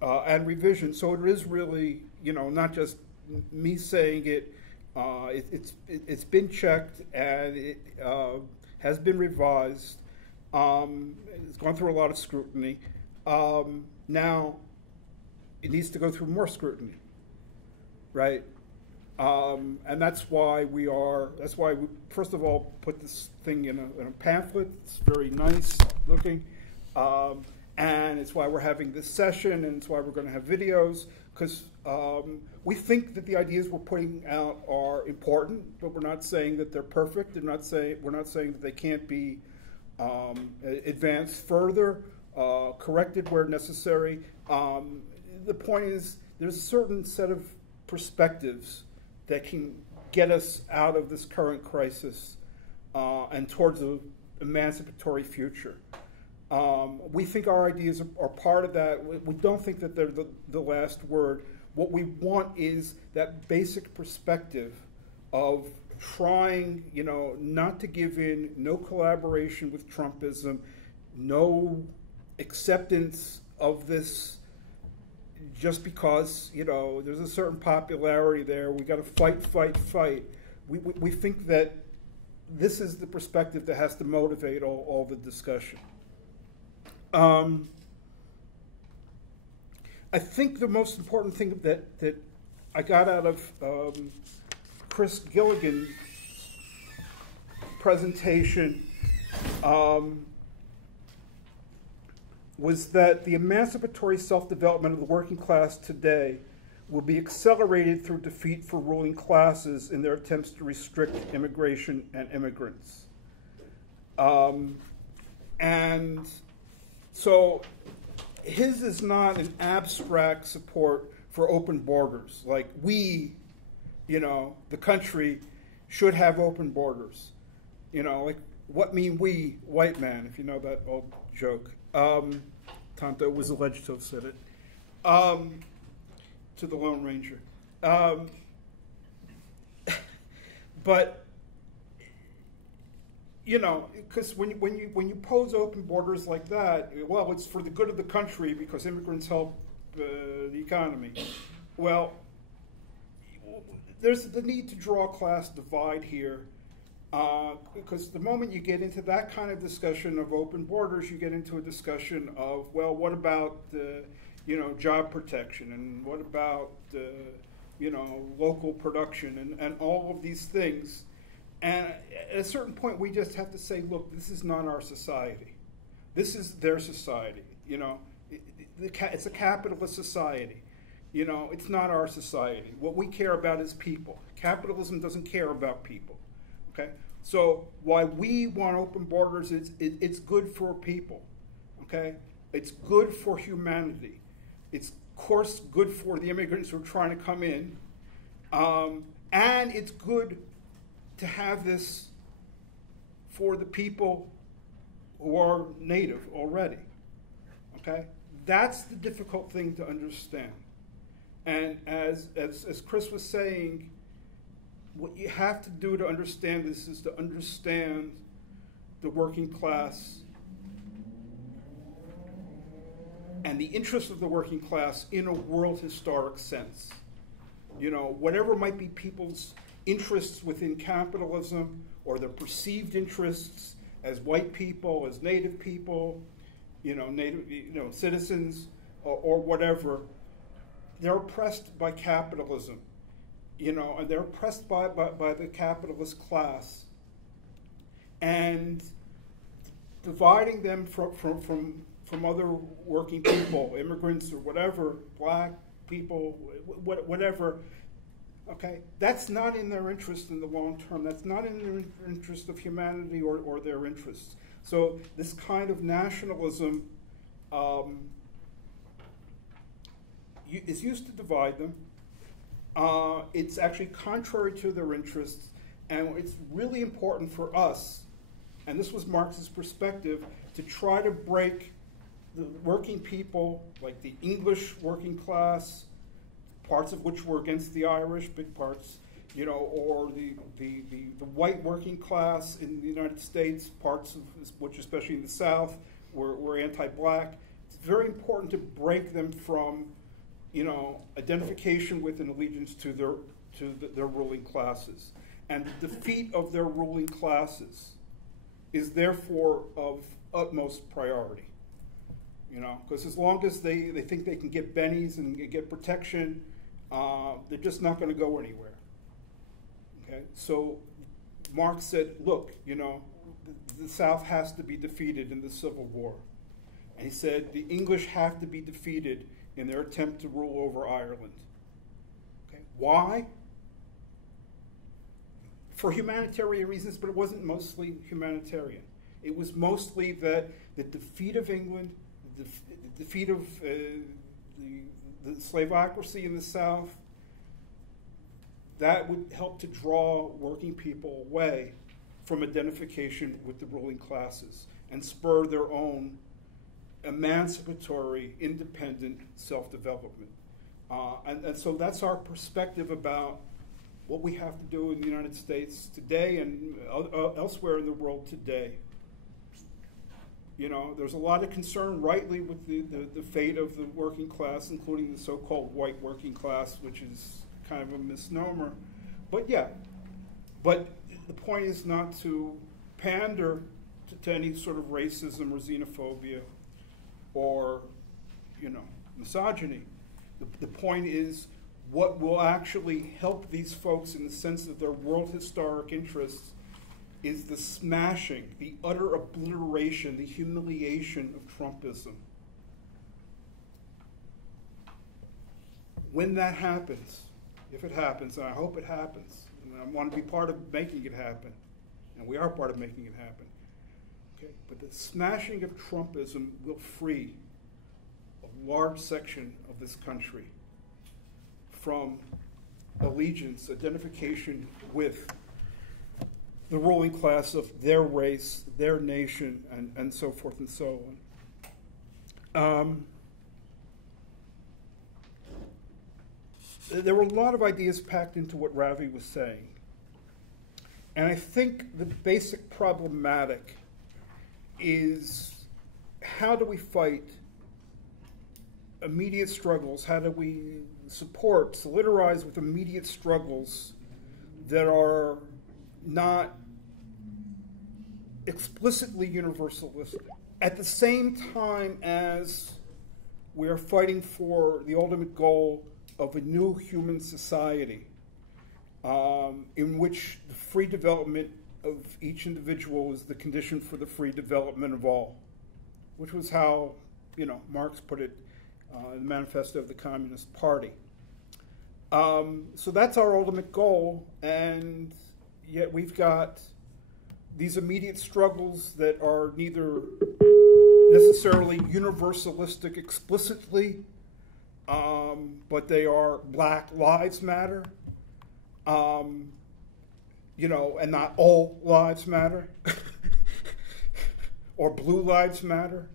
and revision. So it is really, not just me saying it. It's been checked and it has been revised. It's gone through a lot of scrutiny. Now, it needs to go through more scrutiny, right? And that's why we first of all put this thing in a pamphlet. It's very nice looking. And it's why we're having this session, and it's why we're going to have videos, because we think that the ideas we're putting out are important, but we're not saying that they're perfect. We're not saying that they can't be advanced further, corrected where necessary. The point is, there's a certain set of perspectives that can get us out of this current crisis and towards an emancipatory future. We think our ideas are part of that. We don't think that they're the last word. What we want is that basic perspective of trying, not to give in, no collaboration with Trumpism, no acceptance of this just because, there's a certain popularity there. We got to fight. We think that this is the perspective that has to motivate all the discussion. I think the most important thing that I got out of Chris Gilligan's presentation was that the emancipatory self-development of the working class today will be accelerated through defeat for ruling classes in their attempts to restrict immigration and immigrants. And so his is not an abstract support for open borders, like we, the country, should have open borders. Like, what mean we, white man, if you know that old joke. Tonto was alleged to have said it to the Lone Ranger. But because when you pose open borders like that, well, it's for the good of the country because immigrants help the economy. Well, there's the need to draw a class divide here. Because the moment you get into that kind of discussion of open borders, you get into a discussion of, well, what about job protection, and what about local production, and all of these things. And at a certain point, we just have to say, look, this is not our society. This is their society. It's a capitalist society. It's not our society. What we care about is people. Capitalism doesn't care about people. Okay? So why we want open borders, it's good for people. Okay? It's good for humanity. It's, of course, good for the immigrants who are trying to come in. And it's good to have this for the people who are native already. Okay? That's the difficult thing to understand. And as Chris was saying, what you have to do to understand this is to understand the working class and the interests of the working class in a world historic sense. You know, whatever might be people's interests within capitalism or their perceived interests as white people, as native people, citizens or whatever, they're oppressed by capitalism, and they're oppressed by the capitalist class. And dividing them from other working people, immigrants or whatever, black people, whatever, okay, that's not in their interest in the long term. That's not in the interest of humanity or their interests. So this kind of nationalism is used to divide them. It's actually contrary to their interests, and it's really important for us, and this was Marx's perspective, to try to break the working people, like the English working class, parts of which were against the Irish, big parts, or the white working class in the United States, parts of which, especially in the South, were anti-black. It's very important to break them from, identification with and allegiance to their ruling classes. And the defeat of their ruling classes is therefore of utmost priority. Because as long as they think they can get bennies and get protection, they're just not going to go anywhere. Okay, so Marx said, look, the South has to be defeated in the Civil War. And he said the English have to be defeated in their attempt to rule over Ireland. Okay, why? For humanitarian reasons, but it wasn't mostly humanitarian. It was mostly that the defeat of England, the defeat of the slaveocracy in the South, that would help to draw working people away from identification with the ruling classes and spur their own emancipatory, independent self-development. And so that's our perspective about what we have to do in the United States today and elsewhere in the world today. There's a lot of concern, rightly, with the fate of the working class, including the so-called white working class, which is kind of a misnomer. But the point is not to pander to any sort of racism or xenophobia or, misogyny. The point is what will actually help these folks in the sense of their world historic interests is the smashing, the utter obliteration, the humiliation of Trumpism. When that happens, if it happens, and I hope it happens, and I want to be part of making it happen, and we are part of making it happen, okay? But the smashing of Trumpism will free a large section of this country from allegiance, identification with the ruling class of their race, their nation, and so forth and so on. There were a lot of ideas packed into what Ravi was saying. And I think the basic problematic is, how do we fight immediate struggles? How do we solidarize with immediate struggles that are not explicitly universalistic, at the same time as we are fighting for the ultimate goal of a new human society in which the free development of each individual is the condition for the free development of all, which was how Marx put it in the Manifesto of the Communist Party. So that's our ultimate goal, and yet we've got these immediate struggles that are neither necessarily universalistic explicitly, but they are Black Lives Matter, you know, and not all lives matter, or Blue Lives Matter.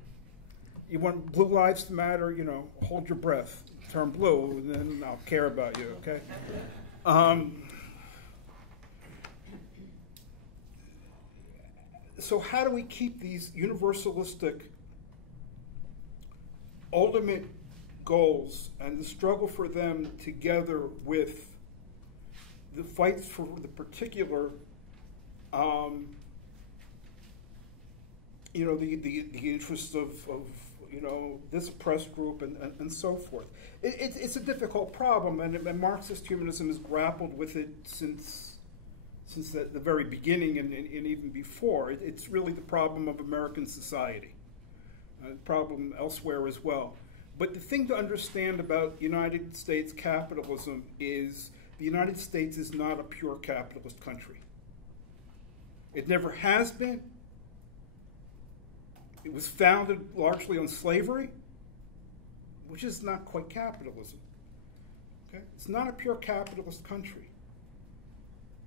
You want Blue Lives to matter, you know, hold your breath, turn blue, and then I'll care about you, okay? So how do we keep these universalistic ultimate goals and the struggle for them together with the fight for the particular, you know, the interests of you know, this oppressed group and so forth. It's a difficult problem, and Marxist humanism has grappled with it since the very beginning and even before. It's really the problem of American society, a problem elsewhere as well. But the thing to understand about United States capitalism is the United States is not a pure capitalist country. It never has been. It was founded largely on slavery, which is not quite capitalism. Okay? It's not a pure capitalist country.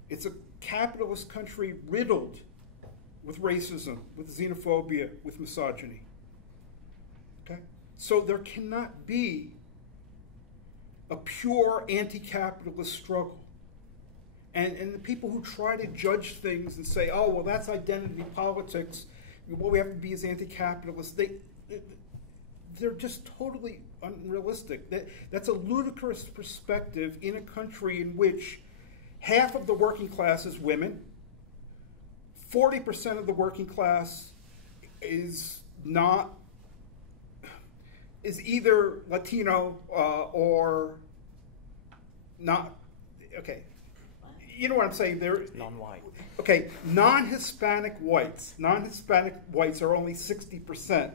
It's a capitalist country riddled with racism, with xenophobia, with misogyny. Okay? So there cannot be a pure anti-capitalist struggle. And the people who try to judge things and say, oh, well, that's identity politics, what we have to be is anti-capitalist, they're just totally unrealistic. That's a ludicrous perspective in a country in which half of the working class is women, 40% of the working class is either Latino or not. Okay, you know what I'm saying? They're non-white. Okay, non-Hispanic whites. Non-Hispanic whites are only 60%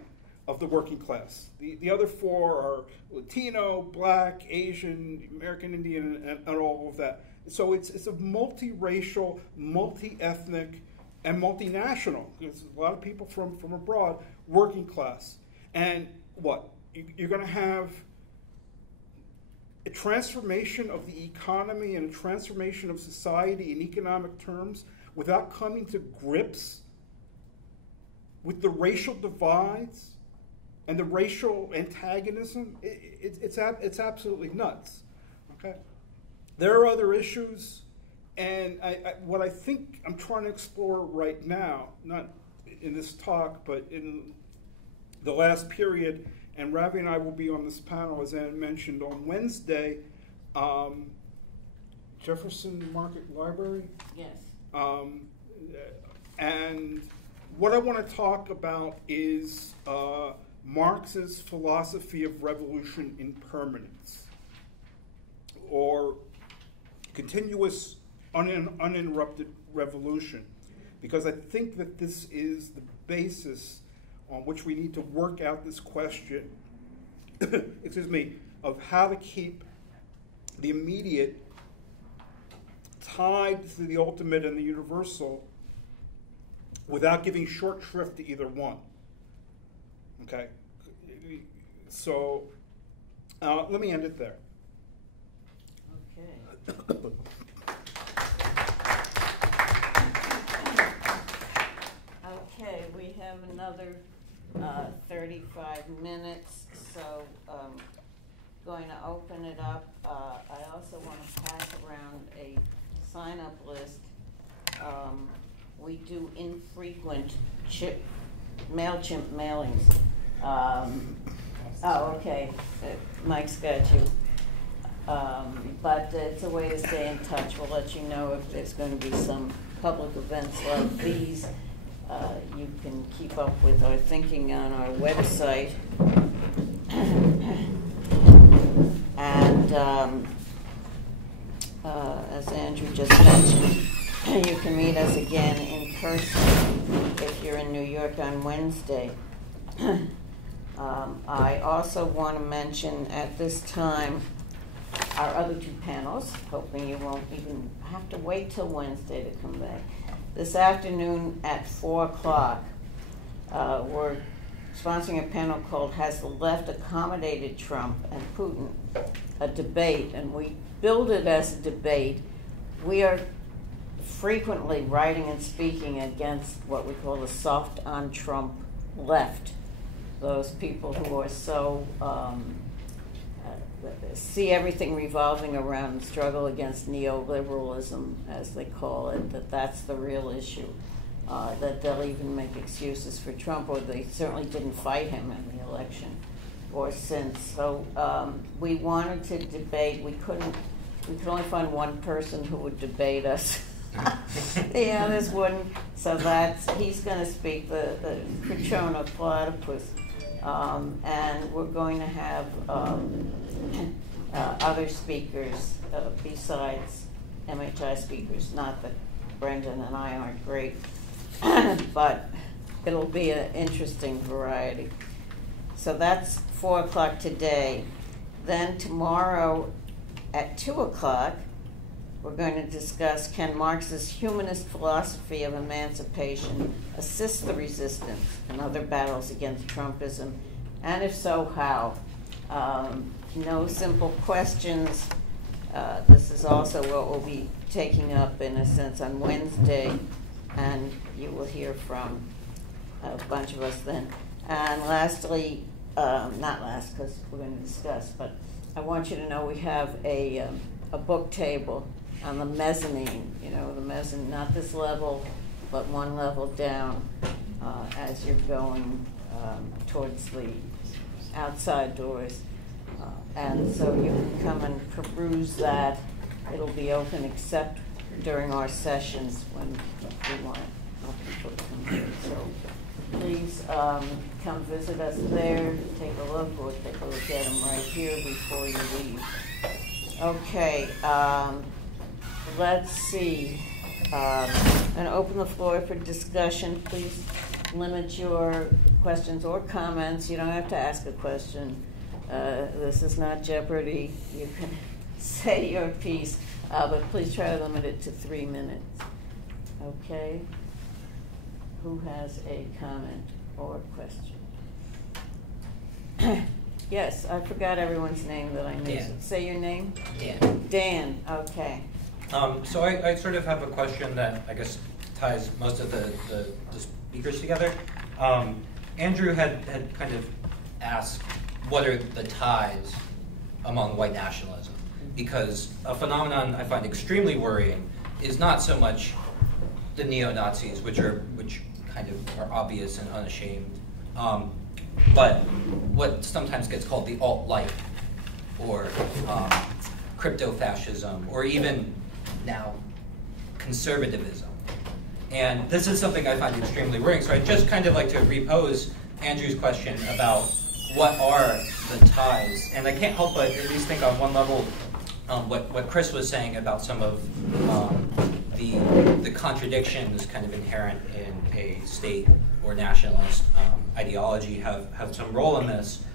of the working class. The other four are Latino, Black, Asian, American Indian, and all of that. So it's a multiracial, multi-ethnic, and multinational. There's a lot of people from abroad, working class. And what? You're going to have a transformation of the economy and a transformation of society in economic terms without coming to grips with the racial divides and the racial antagonism. It's absolutely nuts. Okay, there are other issues, and what I think I'm trying to explore right now, not in this talk, but in the last period. And Ravi and I will be on this panel, as Ann mentioned, on Wednesday, Jefferson Market Library. Yes. And what I want to talk about is Marx's philosophy of revolution in permanence, or continuous uninterrupted revolution, because I think that this is the basis on which we need to work out this question, excuse me, of how to keep the immediate tied to the ultimate and the universal without giving short shrift to either one. Okay? So let me end it there. Okay. Okay, we have another 35 minutes, so going to open it up. I also want to pass around a sign-up list. We do infrequent MailChimp mailings. Oh, okay, Mike's got you. But it's a way to stay in touch. We'll let you know if there's going to be some public events like these. You can keep up with our thinking on our website. And as Andrew just mentioned, you can meet us again in person if you're in New York on Wednesday. I also want to mention at this time our other two panels, hoping you won't even have to wait till Wednesday to come back. This afternoon at 4 o'clock, we're sponsoring a panel called Has the Left Accommodated Trump and Putin? A debate, and we build it as a debate. We are frequently writing and speaking against what we call the soft on Trump left. Those people who are so see everything revolving around the struggle against neoliberalism, as they call it, that's the real issue, that they'll even make excuses for Trump, or they certainly didn't fight him in the election or since. So we wanted to debate. We could only find one person who would debate us. The others wouldn't. So he's going to speak, the Krishna Platypus. And we're going to have other speakers besides MHI speakers. Not that Brendan and I aren't great, but it'll be an interesting variety. So that's 4 o'clock today. Then tomorrow at 2 o'clock, we're going to discuss, can Marx's humanist philosophy of emancipation assist the resistance in other battles against Trumpism? And if so, how? No simple questions. This is also what we'll be taking up, in a sense, on Wednesday, and you will hear from a bunch of us then. And lastly, not last because we're going to discuss, but I want you to know we have a book table on the mezzanine, the mezzanine, not this level, but one level down as you're going towards the outside doors. And so you can come and peruse that. It'll be open except during our sessions when we want people to come here. So please come visit us there, take a look, or take a look at them right here before you leave. Okay. Let's see. I'm going to open the floor for discussion. Please limit your questions or comments. You don't have to ask a question. This is not Jeopardy. You can say your piece, but please try to limit it to 3 minutes. Okay? Who has a comment or question? Yes, I forgot everyone's name that I knew. Dan. Say your name. Dan. Dan, okay. So I sort of have a question that I guess ties most of the speakers together. Andrew had kind of asked what are the ties among white nationalism, because a phenomenon I find extremely worrying is not so much the neo-Nazis, which kind of are obvious and unashamed, but what sometimes gets called the alt-right, or crypto-fascism, or even now conservatism. And this is something I find extremely worrying. So I'd just kind of like to repose Andrew's question about what are the ties. And I can't help but at least think on one level what Chris was saying about some of the contradictions kind of inherent in a state or nationalist ideology have some role in this.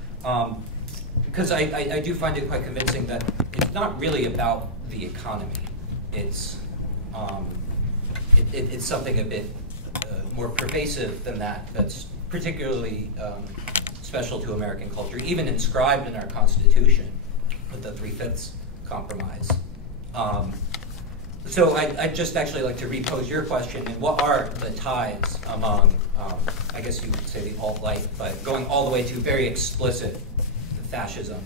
Because I do find it quite convincing that it's not really about the economy. It's something a bit more pervasive than that, that's particularly special to American culture, even inscribed in our Constitution with the 3/5 compromise. So I'd just actually like to repose your question, and what are the ties among, I guess you could say the alt-right, but going all the way to very explicit fascism.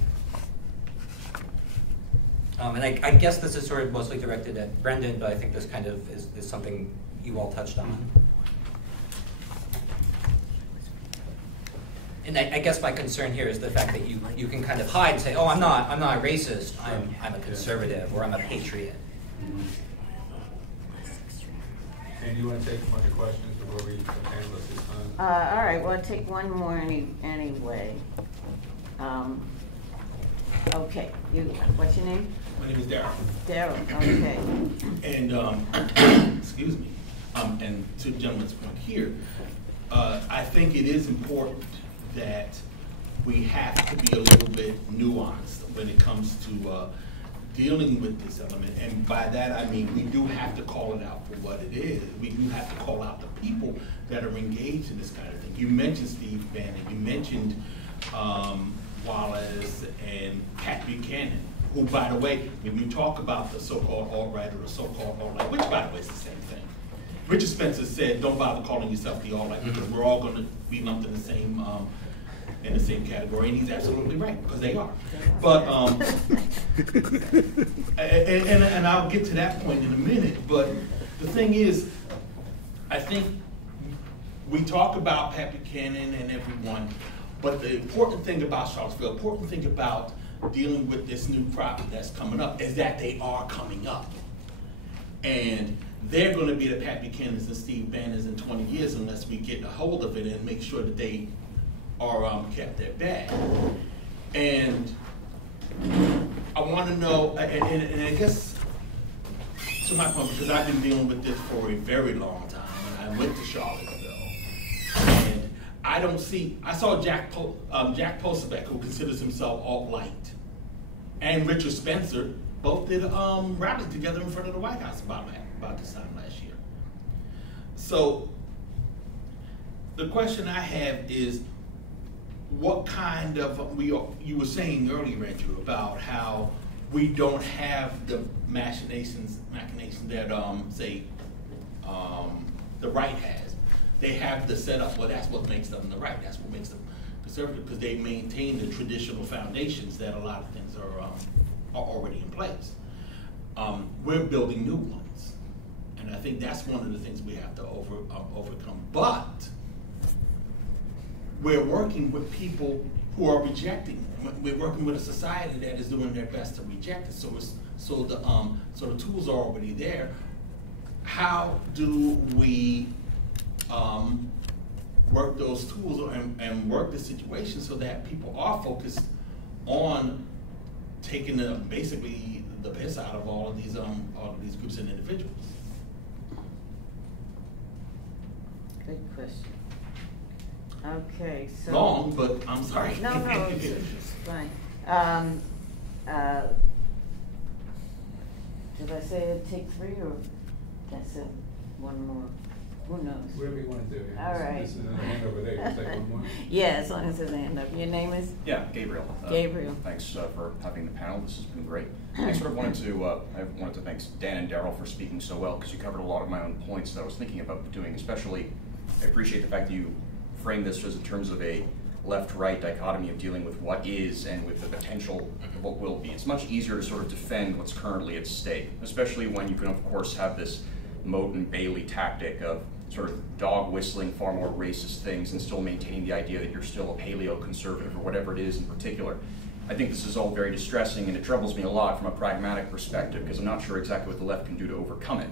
And I guess this is sort of mostly directed at Brendan, but I think this kind of is something you all touched on. And I guess my concern here is the fact that you can kind of hide and say, oh, I'm not a racist, I'm a conservative, or I'm a patriot. And you want to take a bunch of questions before we panelists this time? All right, well, I'll take one more anyway. Okay, what's your name? My name is Darryl. Darryl, okay. And, excuse me, and to the gentleman's point here, I think it is important that we have to be a little bit nuanced when it comes to dealing with this element, and by that I mean we do have to call it out for what it is. We do have to call out the people that are engaged in this kind of thing. You mentioned Steve Bannon, you mentioned Wallace and Pat Buchanan, who, by the way, when you talk about the so-called alt-right or the so-called alt-right, which, by the way, is the same thing. Richard Spencer said, don't bother calling yourself the alt-right, because we're all going to be lumped in the same category, and he's absolutely right, because they are. But, and I'll get to that point in a minute, but the thing is, I think we talk about Pat Buchanan and everyone, but the important thing about Charlottesville, the important thing about dealing with this new crop that's coming up is that they are coming up. And they're going to be the Pat Buchanans and Steve Bannons in 20 years unless we get a hold of it and make sure that they are kept at bay. And I want to know, and I guess to my point, because I've been dealing with this for a very long time, and I went to Charlottesville. I don't see, I saw Jack Posobiec, who considers himself alt-right, and Richard Spencer both did a rally together in front of the White House about this time last year. So the question I have is, what kind of, you were saying earlier, Andrew, about how we don't have the machinations that, say, the right has. They have the setup, well, that's what makes them the right. That's what makes them conservative, because they maintain the traditional foundations that a lot of things are already in place. We're building new ones. And I think that's one of the things we have to overcome. But we're working with people who are rejecting them. We're working with a society that is doing their best to reject it. So the tools are already there. How do we work those tools and work the situation so that people are focused on taking basically the piss out of all of these groups and individuals? Good question. Okay, so long, but I'm sorry. No, it's fine. Did I say it'd take three, or that's it? One more. Who knows? Whatever you want to do. All right. This is a hand over there. You take one more. Yeah, as long as there's a hand up. Your name is? Yeah, Gabriel. Gabriel. Thanks for having the panel. This has been great. I sort of wanted to thank Dan and Daryl for speaking so well, because you covered a lot of my own points that I was thinking about doing. Especially, I appreciate the fact that you framed this as in terms of a left-right dichotomy of dealing with what is and with the potential of what will be. It's much easier to sort of defend what's currently at stake, especially when you can, of course, have this Moat and Bailey tactic of sort of dog whistling far more racist things and still maintaining the idea that you're still a paleo-conservative or whatever it is in particular. I think this is all very distressing, and it troubles me a lot from a pragmatic perspective, because I'm not sure exactly what the left can do to overcome it.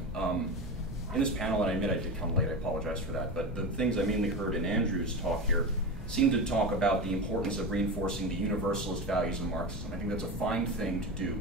In this panel, and I admit I did come late, I apologize for that, but the things I mainly heard in Andrew's talk here seem to talk about the importance of reinforcing the universalist values of Marxism. I think that's a fine thing to do,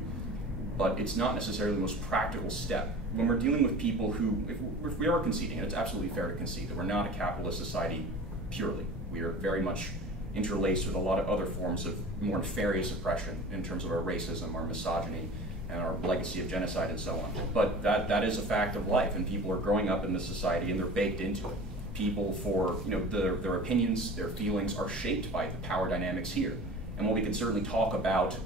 but it's not necessarily the most practical step. When we're dealing with people who, if we are conceding, and it's absolutely fair to concede, that we're not a capitalist society purely. We are very much interlaced with a lot of other forms of more nefarious oppression in terms of our racism, our misogyny, and our legacy of genocide and so on. But that is a fact of life, and people are growing up in this society and they're baked into it. People, for their opinions, their feelings are shaped by the power dynamics here. And while we can certainly talk about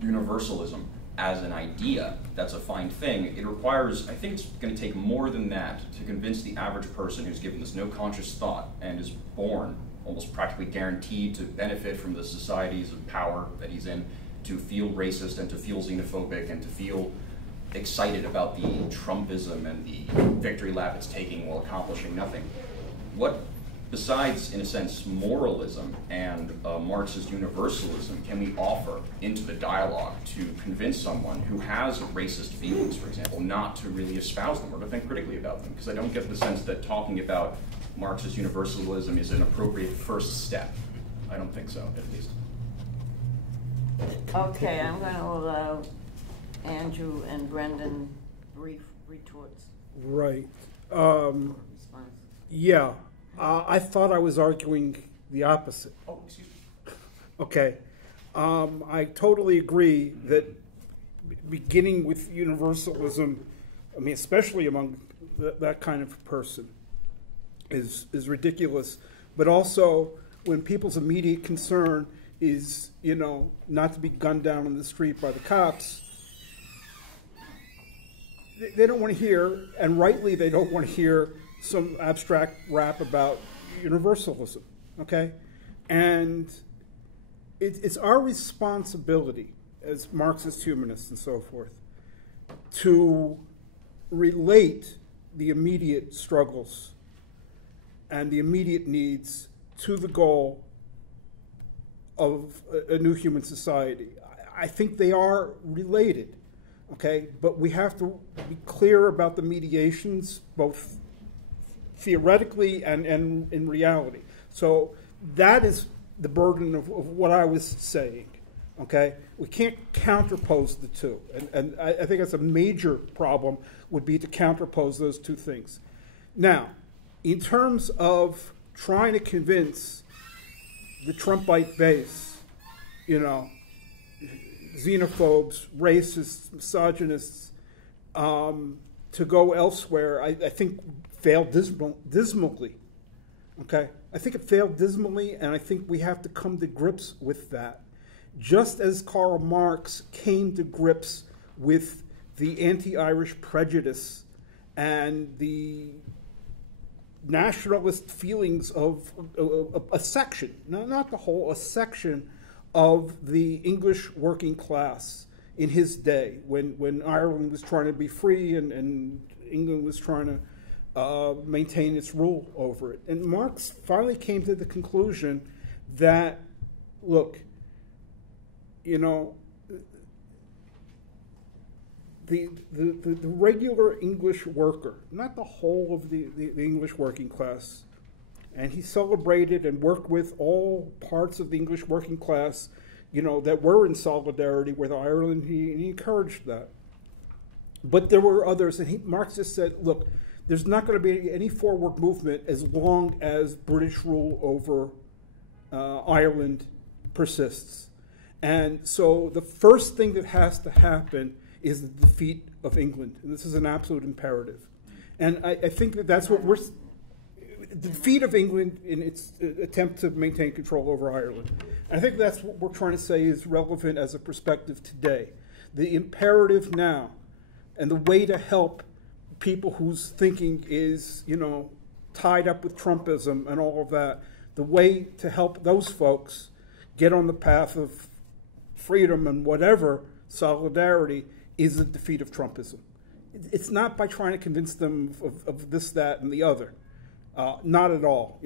universalism as an idea, that's a fine thing, it requires, I think it's going to take more than that to convince the average person who's given this no conscious thought and is born almost practically guaranteed to benefit from the societies of power that he's in, to feel racist and to feel xenophobic and to feel excited about the Trumpism and the victory lap it's taking while accomplishing nothing. What, besides, in a sense, moralism and Marxist universalism, can we offer into the dialogue to convince someone who has racist feelings, for example, not to really espouse them or to think critically about them? Because I don't get the sense that talking about Marxist universalism is an appropriate first step. I don't think so, at least. Okay, I'm going to allow Andrew and Brendan brief retorts. Right. Response. Yeah. I thought I was arguing the opposite. Oh, excuse me. Okay. I totally agree that beginning with universalism, I mean, especially among that kind of person, is ridiculous. But also, when people's immediate concern is, not to be gunned down in the street by the cops, they don't want to hear, and rightly they don't want to hear, some abstract rap about universalism, okay? And it's our responsibility as Marxist humanists and so forth to relate the immediate struggles and the immediate needs to the goal of a new human society. I think they are related, okay? But we have to be clear about the mediations, both theoretically and in reality. So that is the burden of what I was saying, okay? We can't counterpose the two. And I think that's a major problem, would be to counterpose those two things. Now, in terms of trying to convince the Trumpite base, xenophobes, racists, misogynists, to go elsewhere, I think failed dismally, okay? I think it failed dismally, and I think we have to come to grips with that. Just as Karl Marx came to grips with the anti-Irish prejudice and the nationalist feelings of a section, not the whole, a section of the English working class in his day, when Ireland was trying to be free and England was trying to maintain its rule over it. And Marx finally came to the conclusion that, look, the regular English worker, not the whole of the English working class, and he celebrated and worked with all parts of the English working class, that were in solidarity with Ireland. He encouraged that. But there were others, and Marx just said, look, there's not going to be any forward movement as long as British rule over Ireland persists. And so the first thing that has to happen is the defeat of England. And this is an absolute imperative. And I think that's what we're... The defeat of England in its attempt to maintain control over Ireland. And I think that's what we're trying to say is relevant as a perspective today. The imperative now, and the way to help people whose thinking is, tied up with Trumpism and all of that, the way to help those folks get on the path of freedom and whatever, solidarity, is the defeat of Trumpism. It's not by trying to convince them of this, that, and the other. Not at all,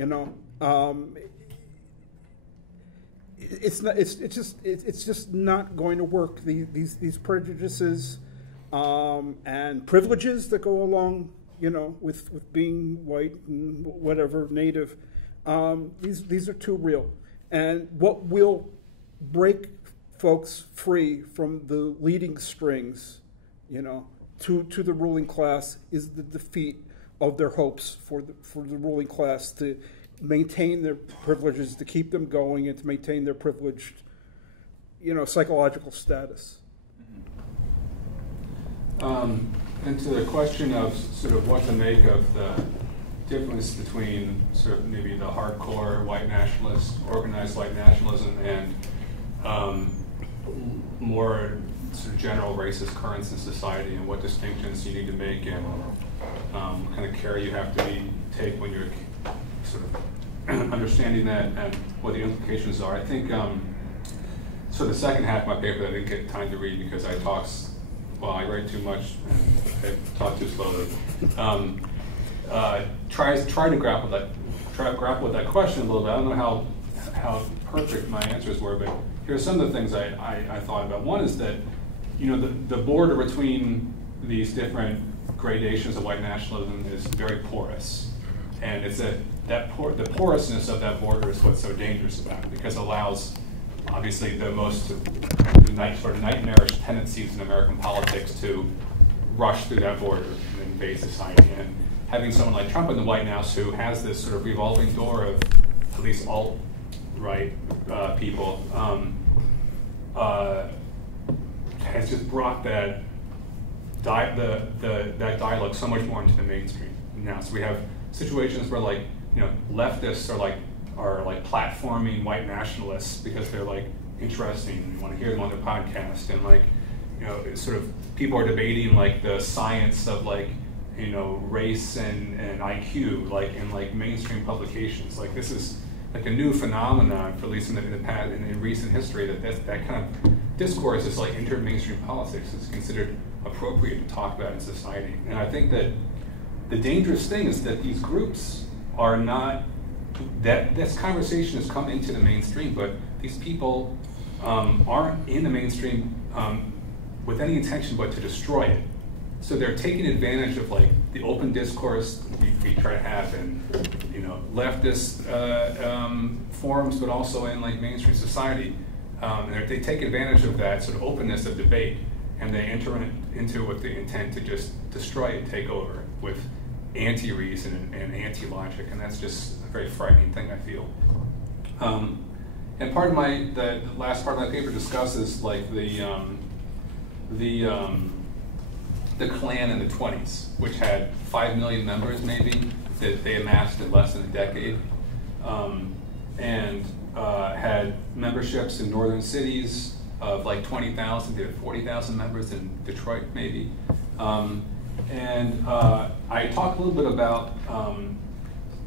It's just not going to work. These prejudices and privileges that go along, with being white and whatever, native, these are too real. And what will break folks free from the leading strings, to the ruling class is the defeat of their hopes for the ruling class to maintain their privileges, to keep them going, and to maintain their privileged, psychological status. And to the question of sort of what to make of the difference between sort of maybe the hardcore white nationalist, organized white nationalism, and more sort of general racist currents in society, and what distinctions you need to make, and what kind of care you have to take when you're sort of understanding that and what the implications are. I think so the second half of my paper that I didn't get time to read because I write too much and I talk too slowly. Try to grapple with that question a little bit. I don't know how perfect my answers were, but here's some of the things I thought about. One is that the border between these different gradations of white nationalism is very porous, and it's the porousness of that border is what's so dangerous about it, because it allows obviously the most sort of nightmarish tendencies in American politics to rush through that border and invade society. And having someone like Trump in the White House who has this sort of revolving door of at least alt-right people has just brought that that dialogue so much more into the mainstream now. So we have situations where, like, you know, leftists are like platforming white nationalists because they're like interesting and you want to hear them on their podcast, and, like, you know, it's sort of people are debating like the science of, like, you know, race and IQ, like, in like mainstream publications. Like, this is like a new phenomenon, for at least in the past, in recent history, that kind of discourse is like entered mainstream politics. It's considered appropriate to talk about in society. And I think that the dangerous thing is that these groups are not, that this conversation has come into the mainstream, but these people aren't in the mainstream with any intention but to destroy it. So they're taking advantage of, like, the open discourse we try to have in, you know, leftist forums, but also in, like, mainstream society. And they take advantage of that sort of openness of debate, and they enter into it with the intent to just destroy it, take over with anti-reason and anti-logic, and that's just a very frightening thing, I feel. And part of the last part of my paper discusses, like, the Klan in the 20s, which had 5 million members, maybe, that they amassed in less than a decade, and had memberships in northern cities of like 20,000. They had 40,000 members in Detroit, maybe. And I talked a little bit about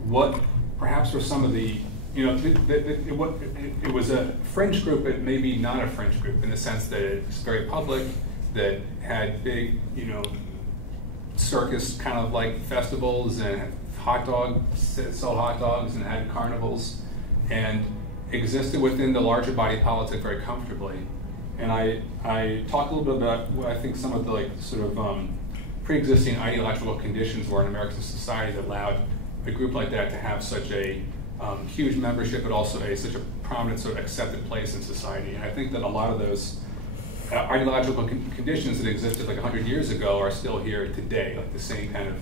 what perhaps were some of the, you know, it was a fringe group, but maybe not a fringe group, in the sense that it's very public, that had big, you know, circus kind of like festivals and sold hot dogs and had carnivals, and existed within the larger body politic very comfortably. And I talked a little bit about what I think some of the, like, sort of pre-existing ideological conditions were in American society that allowed a group like that to have such a huge membership, but also such a prominent sort of accepted place in society. And I think that a lot of those ideological conditions that existed like 100 years ago are still here today, like the same kind of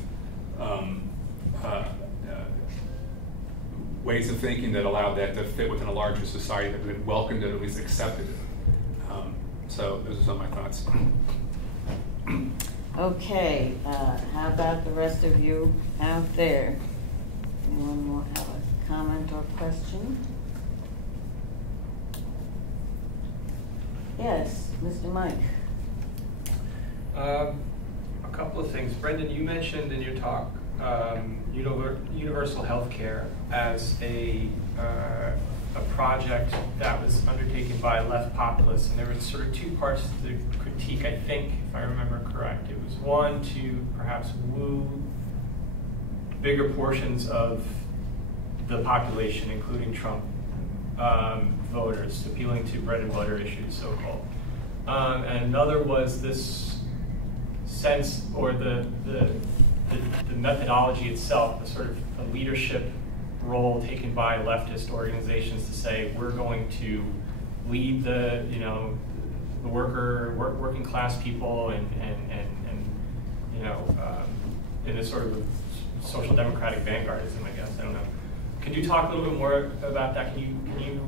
ways of thinking that allowed that to fit within a larger society that had welcomed it, or at least accepted it. So those are some of my thoughts. Okay, how about the rest of you out there? Anyone more have a comment or question? Yes, Mr. Mike. A couple of things. Brendan, you mentioned in your talk universal health care as a project that was undertaken by left populists, and there were sort of two parts to the critique, I think, if I remember correct. It was one, to perhaps woo bigger portions of the population, including Trump voters, appealing to bread and butter issues, so-called. And another was this sense, or the methodology itself, the sort of the leadership role taken by leftist organizations to say, we're going to lead the, you know, the working class people and you know, in a sort of social democratic vanguardism, I guess. I don't know. Could you talk a little bit more about that? Can you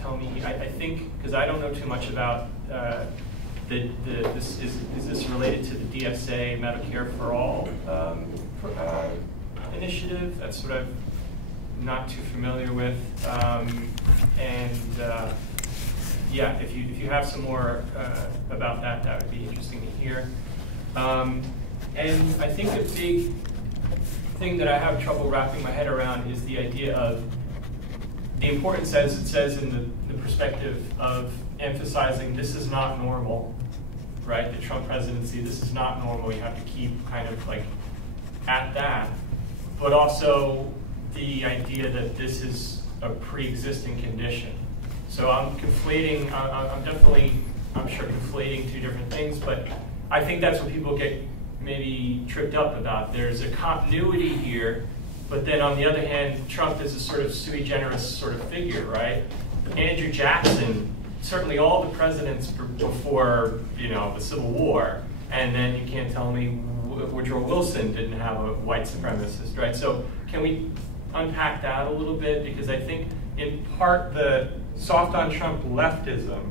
tell me? I think, because I don't know too much about is this related to the DSA Medicare for All initiative? That's what I'm not too familiar with. Yeah, if you have some more about that, that would be interesting to hear. And I think the big thing that I have trouble wrapping my head around is the idea of the importance, as it says in the perspective of emphasizing this is not normal, right? The Trump presidency, this is not normal. You have to keep kind of like at that, but also the idea that this is a pre-existing condition. So I'm conflating, I'm sure conflating two different things, but I think that's what people get maybe tripped up about. There's a continuity here, but then on the other hand, Trump is a sort of sui generis sort of figure, right? Andrew Jackson, certainly all the presidents before, you know, the Civil War, and then you can't tell me Woodrow Wilson didn't have a white supremacist, right? So can we unpack that a little bit? Because I think in part the soft on Trump leftism,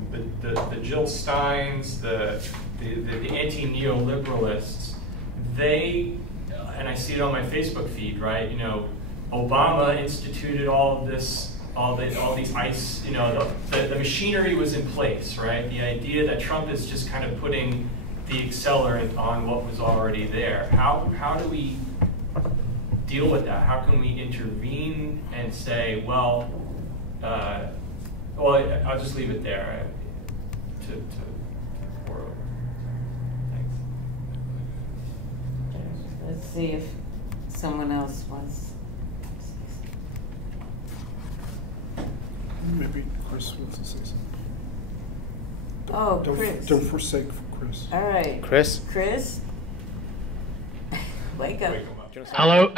the Jill Steins, the anti-neoliberalists, they, and I see it on my Facebook feed, right? You know, Obama instituted all of this, all these ICE, you know, the machinery was in place, right? The idea that Trump is just kind of putting the accelerant on what was already there. How do we deal with that? How can we intervene and say, well, I'll just leave it there. Thanks. Let's see if someone else wants. Maybe Chris wants to say something. Oh, Chris. Don't forsake Chris. All right. Chris? Chris? Wake up. Hello.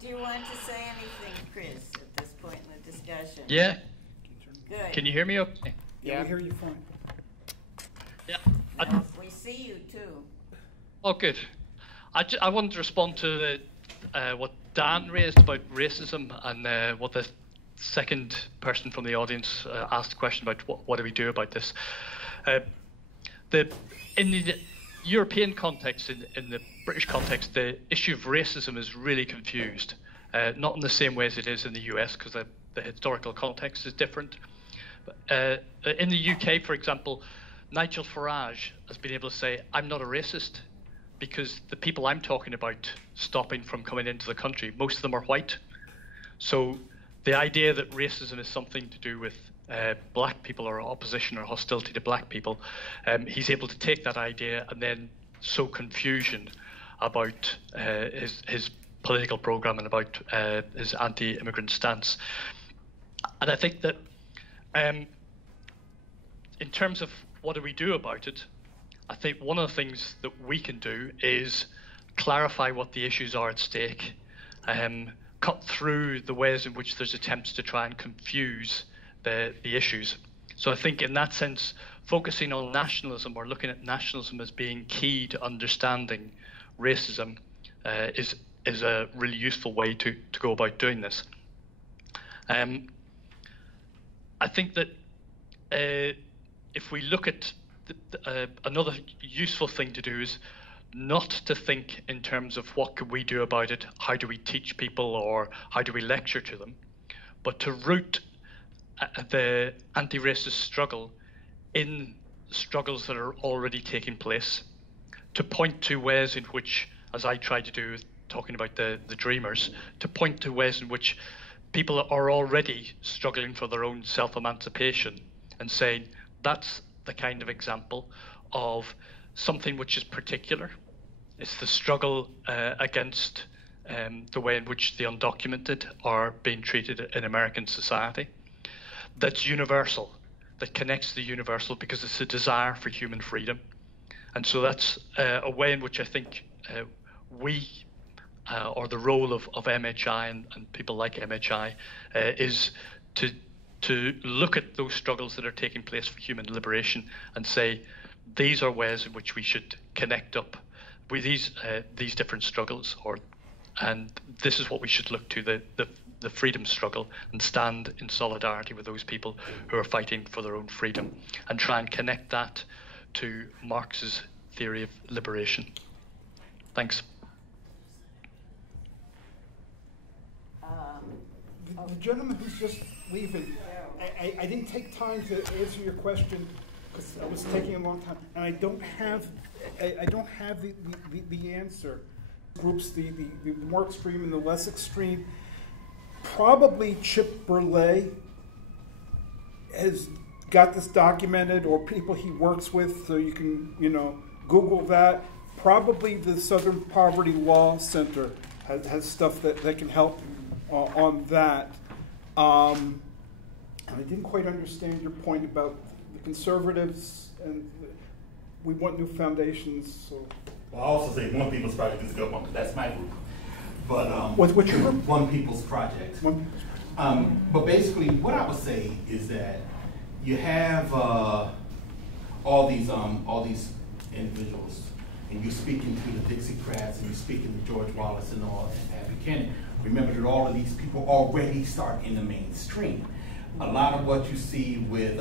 Do you want to say anything, Chris, at this point in the discussion? Yeah. Good. Can you hear me okay? Yeah, we hear you fine. Yeah. We see you too. Oh, good. I wanted to respond to what Dan raised about racism and what the second person from the audience asked a question about what do we do about this. In the European context, in the British context, the issue of racism is really confused. Not in the same way as it is in the US, because the historical context is different. In the UK, for example, Nigel Farage has been able to say, I'm not a racist, because the people I'm talking about stopping from coming into the country, most of them are white. So the idea that racism is something to do with black people or opposition or hostility to black people, he's able to take that idea and then sow confusion about his political program and about his anti-immigrant stance. And I think that in terms of what do we do about it, I think one of the things that we can do is clarify what the issues are at stake, cut through the ways in which there's attempts to try and confuse the issues. So I think in that sense, focusing on nationalism or looking at nationalism as being key to understanding racism is a really useful way to go about doing this. I think that if we look at another useful thing to do is not to think in terms of what could we do about it, how do we teach people or how do we lecture to them, but to root the anti-racist struggle in struggles that are already taking place, to point to ways in which, as I tried to do talking about the Dreamers, to point to ways in which people are already struggling for their own self-emancipation and saying that's the kind of example of something which is particular. It's the struggle against the way in which the undocumented are being treated in American society. That's universal, that connects the universal because it's a desire for human freedom. And so that's a way in which I think we, or the role of MHI and people like MHI, is to look at those struggles that are taking place for human liberation and say, these are ways in which we should connect up with these different struggles, and this is what we should look to, the freedom struggle, and stand in solidarity with those people who are fighting for their own freedom, and try and connect that to Marx's theory of liberation. Thanks. The gentleman who's just leaving, I didn't take time to answer your question because I was taking a long time, and I don't have the answer. Groups, the more extreme and the less extreme. Probably Chip Burley has got this documented, or people he works with, so you can Google that. Probably the Southern Poverty Law Center has stuff that can help on that. And I didn't quite understand your point about the conservatives and we want new foundations. So. Well, I also say One People's Project is a good one because that's my group. But what's your group? One People's Project. But basically, what I would say is that you have all these individuals, and you're speaking to the Dixiecrats, and you're speaking to George Wallace and all, and Pat Buchanan. Remember that all of these people already start in the mainstream. a lot of what you see with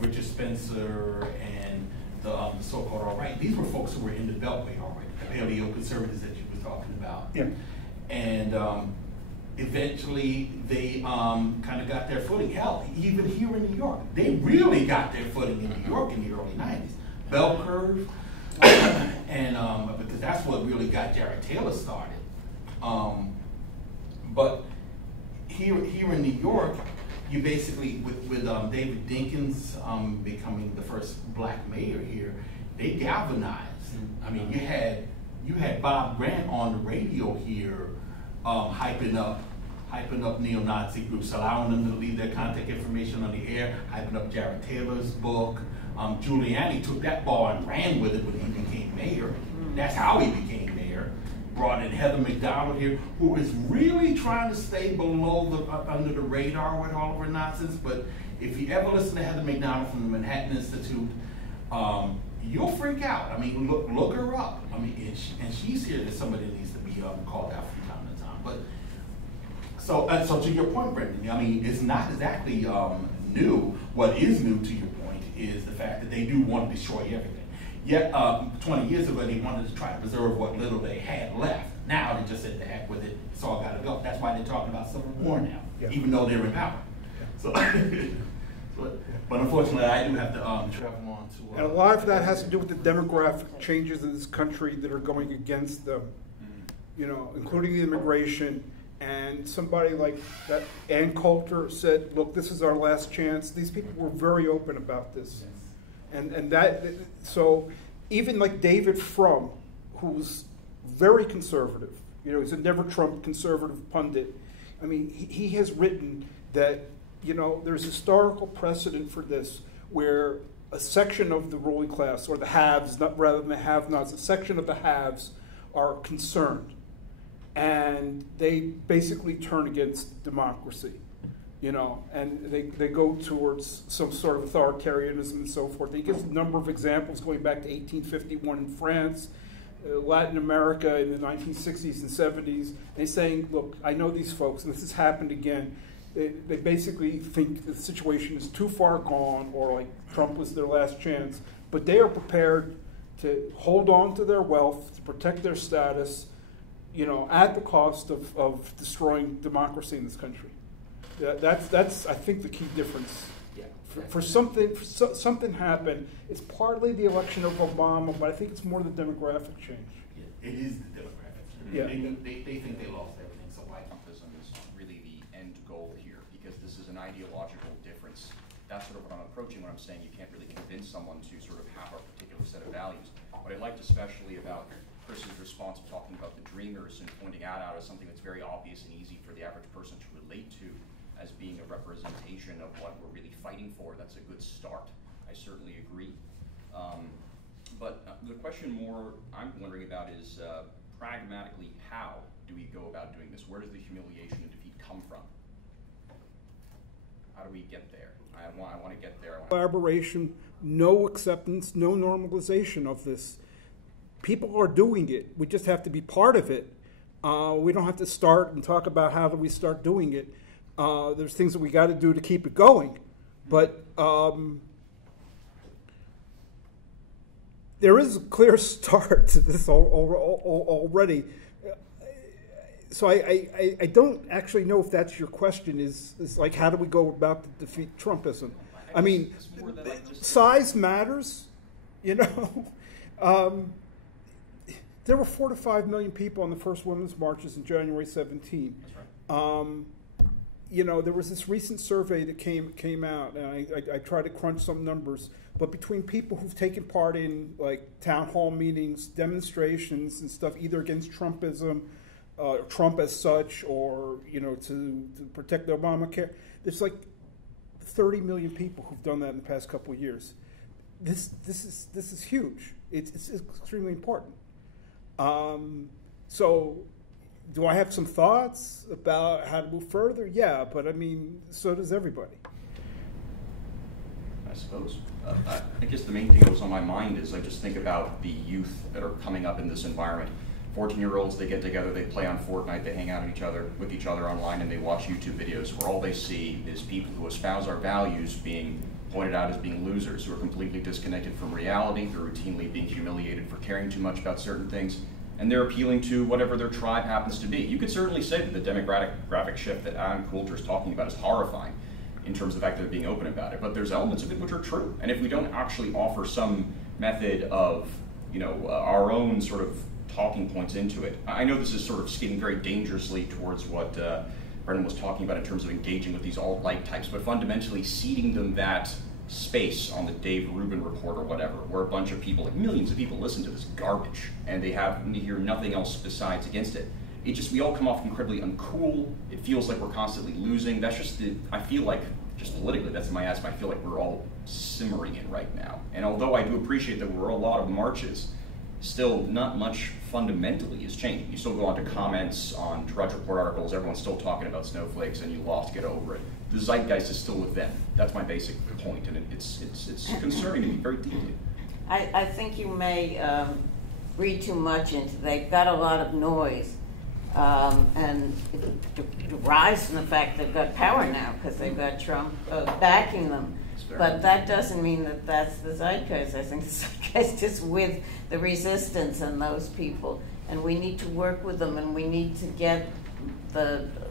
Richard Spencer and the so-called alt-right, these were folks who were in the Beltway already, the paleo-conservatives that you were talking about. Yeah. And eventually they kind of got their footing. Hell, even here in New York, they really got their footing in New York in the early 90s. Bell curve, and because that's what really got Jared Taylor started. But here in New York, you basically, with David Dinkins becoming the first black mayor here, they galvanized. I mean, you had Bob Grant on the radio here, hyping up neo-Nazi groups, allowing them to leave their contact information on the air, hyping up Jared Taylor's book. Giuliani took that ball and ran with it when he became mayor. That's how he became mayor. Brought in Heather McDonald here, who is really trying to stay below under the radar with all of her nonsense. But if you ever listen to Heather McDonald from the Manhattan Institute, you'll freak out. I mean, look her up. I mean, and she's here that somebody needs to be called out from time to time. But so to your point, Brendan, I mean, it's not exactly new. What is new, to your point, is the fact that they do want to destroy everything. Yet 20 years ago, they wanted to try to preserve what little they had left. Now they just said, the heck with it, it's all got to go. That's why they're talking about civil war now, even though they're in power. So, but unfortunately, I do have to travel on to. And a lot of that has to do with the demographic changes in this country that are going against them, you know, including the immigration. And somebody like that, Ann Coulter, said, look, this is our last chance. These people were very open about this. And that, so even like David Frum, who's very conservative, you know, he's a never Trump conservative pundit. I mean, he has written that, you know, there's historical precedent for this, where a section of the ruling class, or the haves, rather than the have-nots, a section of the haves are concerned. And they basically turn against democracy, you know, and they go towards some sort of authoritarianism and so forth. He gives a number of examples going back to 1851 in France, Latin America in the 1960s and 70s. And he's saying, look, I know these folks, and this has happened again. They basically think the situation is too far gone, or like Trump was their last chance, but they are prepared to hold on to their wealth, to protect their status, you know, at the cost of destroying democracy in this country. That's I think the key difference. Yeah. For something happened. It's partly the election of Obama, but I think it's more the demographic change. Yeah, it is the demographics. Yeah. They think they lost everything. So why? Trumpism is really the end goal here, because this is an ideological difference. That's sort of what I'm approaching when I'm saying you can't really convince someone to sort of have a particular set of values. What I liked especially about Chris's response of talking about the dreamers and pointing out as something that's very obvious and easy for the average person to relate to as being a representation of what we're really fighting for. That's a good start. I certainly agree. But the question more I'm wondering about is pragmatically, how do we go about doing this? Where does the humiliation and defeat come from? How do we get there? I want to get there. Collaboration, no acceptance, no normalization of this. People are doing it. We just have to be part of it. We don't have to start and talk about how do we start doing it. There's things that we got to do to keep it going. But there is a clear start to this already. So I don't actually know if that's your question, is like, how do we go about to defeat Trumpism? I mean, size matters, you know. There were 4 to 5 million people on the first women's marches in January 17. That's right. You know, there was this recent survey that came out, and I tried to crunch some numbers, but between people who've taken part in like town hall meetings, demonstrations and stuff, either against Trumpism, Trump as such, or, you know, to protect Obamacare, there's like 30 million people who've done that in the past couple of years. This is huge. It's extremely important. So do I have some thoughts about how to move further? Yeah, but I mean, so does everybody. I suppose. I guess the main thing that was on my mind is I just think about the youth that are coming up in this environment. 14-year-olds, they get together, they play on Fortnite, they hang out with each other online, and they watch YouTube videos where all they see is people who espouse our values being pointed out as being losers, who are completely disconnected from reality, who are routinely being humiliated for caring too much about certain things, and they're appealing to whatever their tribe happens to be. You could certainly say that the demographic shift that Adam Coulter is talking about is horrifying in terms of the fact that they're being open about it, but there's elements of it which are true. And if we don't actually offer some method of, our own sort of talking points into it, I know this is sort of skidding very dangerously towards what Brendan was talking about in terms of engaging with these alt-right types, but fundamentally ceding them that space on the Dave Rubin report or whatever, where a bunch of people, like millions of people, listen to this garbage, and they hear nothing else besides against it. We all come off incredibly uncool. It feels like we're constantly losing. That's just I feel like, just politically, that's my asthma. I feel like we're all simmering in right now. And although I do appreciate that we're a lot of marches, still not much fundamentally is changing. You still go on to comments on Drudge Report articles, everyone's still talking about snowflakes, and you lost, get over it. The zeitgeist is still with them. That's my basic point, and it's concerning me very deeply. I think you may read too much into it. They've got a lot of noise, and it derives from the fact they've got power now because they've got Trump backing them. But that doesn't mean that that's the zeitgeist. I think the zeitgeist is with the resistance and those people, and we need to work with them, and we need to get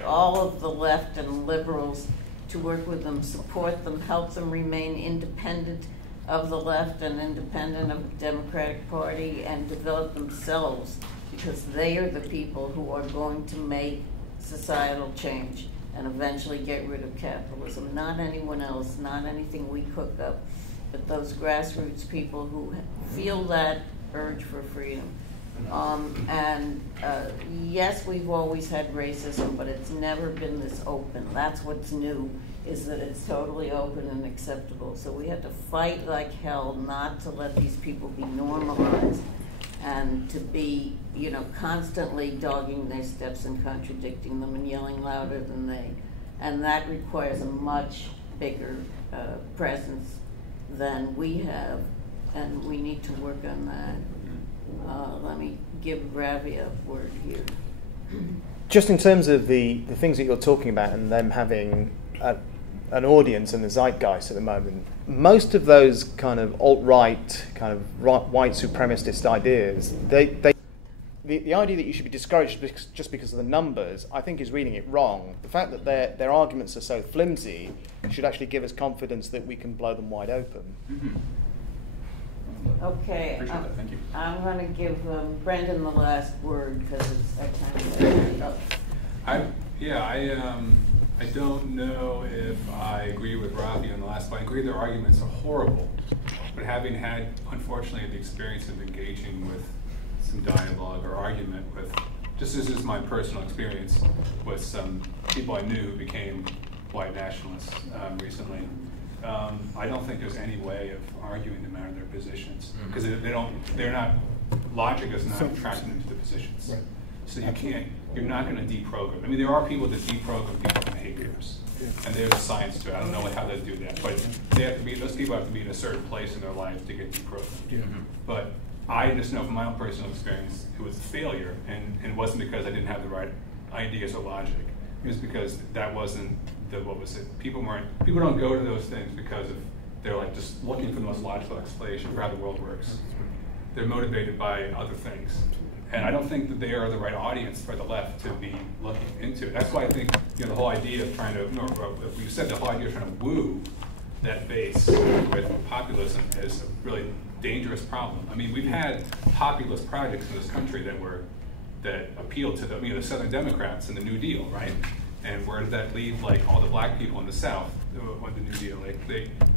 all of the left and liberals to work with them, support them, help them remain independent of the left and independent of the Democratic Party, and develop themselves, because they are the people who are going to make societal change and eventually get rid of capitalism. Not anyone else, not anything we cook up, but those grassroots people who feel that urge for freedom. Yes, we've always had racism, but it's never been this open. That's what's new, is that it's totally open and acceptable. So we have to fight like hell not to let these people be normalized, and to be, constantly dogging their steps and contradicting them and yelling louder than they. And that requires a much bigger presence than we have, and we need to work on that. Let me give Ravi a word here. Just in terms of the things that you're talking about and them having an audience in the zeitgeist at the moment, most of those kind of alt-right, kind of white supremacist ideas, the idea that you should be discouraged just because of the numbers, I think, is reading it wrong. The fact that their arguments are so flimsy should actually give us confidence that we can blow them wide open. Okay, Appreciate that. Thank you. I'm going to give Brendan the last word because I don't know if I agree with Ravi on the last point. I agree their arguments are horrible, but having had, unfortunately, the experience of engaging with some dialogue or argument with, just this is my personal experience, with some people I knew who became white nationalists recently. I don't think there's any way of arguing them out of their positions, because logic is not attracting them to the positions. Right. So you're not going to deprogram. I mean, there are people that deprogram people's behaviors, and there's science to it. I don't know how they do that, but those people have to be in a certain place in their lives to get deprogrammed. Yeah. But I just know from my own personal experience, it was a failure, and it wasn't because I didn't have the right ideas or logic. It was because that wasn't People don't go to those things because they're like just looking for the most logical explanation for how the world works. They're motivated by other things. And I don't think that they are the right audience for the left to be looking into. That's why I think the whole idea of trying to, if we said the whole idea of trying to woo that base with populism is a really dangerous problem. I mean, we've had populist projects in this country that appealed to the Southern Democrats in the New Deal, right? And where did that leave, like, all the black people in the South with the New Deal? Like,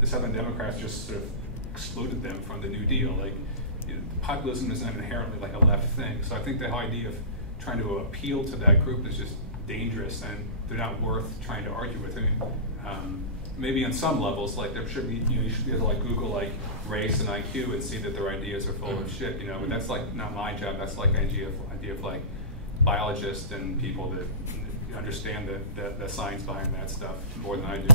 the Southern Democrats just sort of excluded them from the New Deal. Like, populism is not inherently like a left thing. So I think the whole idea of trying to appeal to that group is just dangerous, and they're not worth trying to argue with. I mean, maybe on some levels, like, there should be, you should be able to, like, Google, like, race and IQ and see that their ideas are full of shit, but that's, like, not my job. That's, like, idea of like, biologists and people that understand the science behind that stuff more than I do.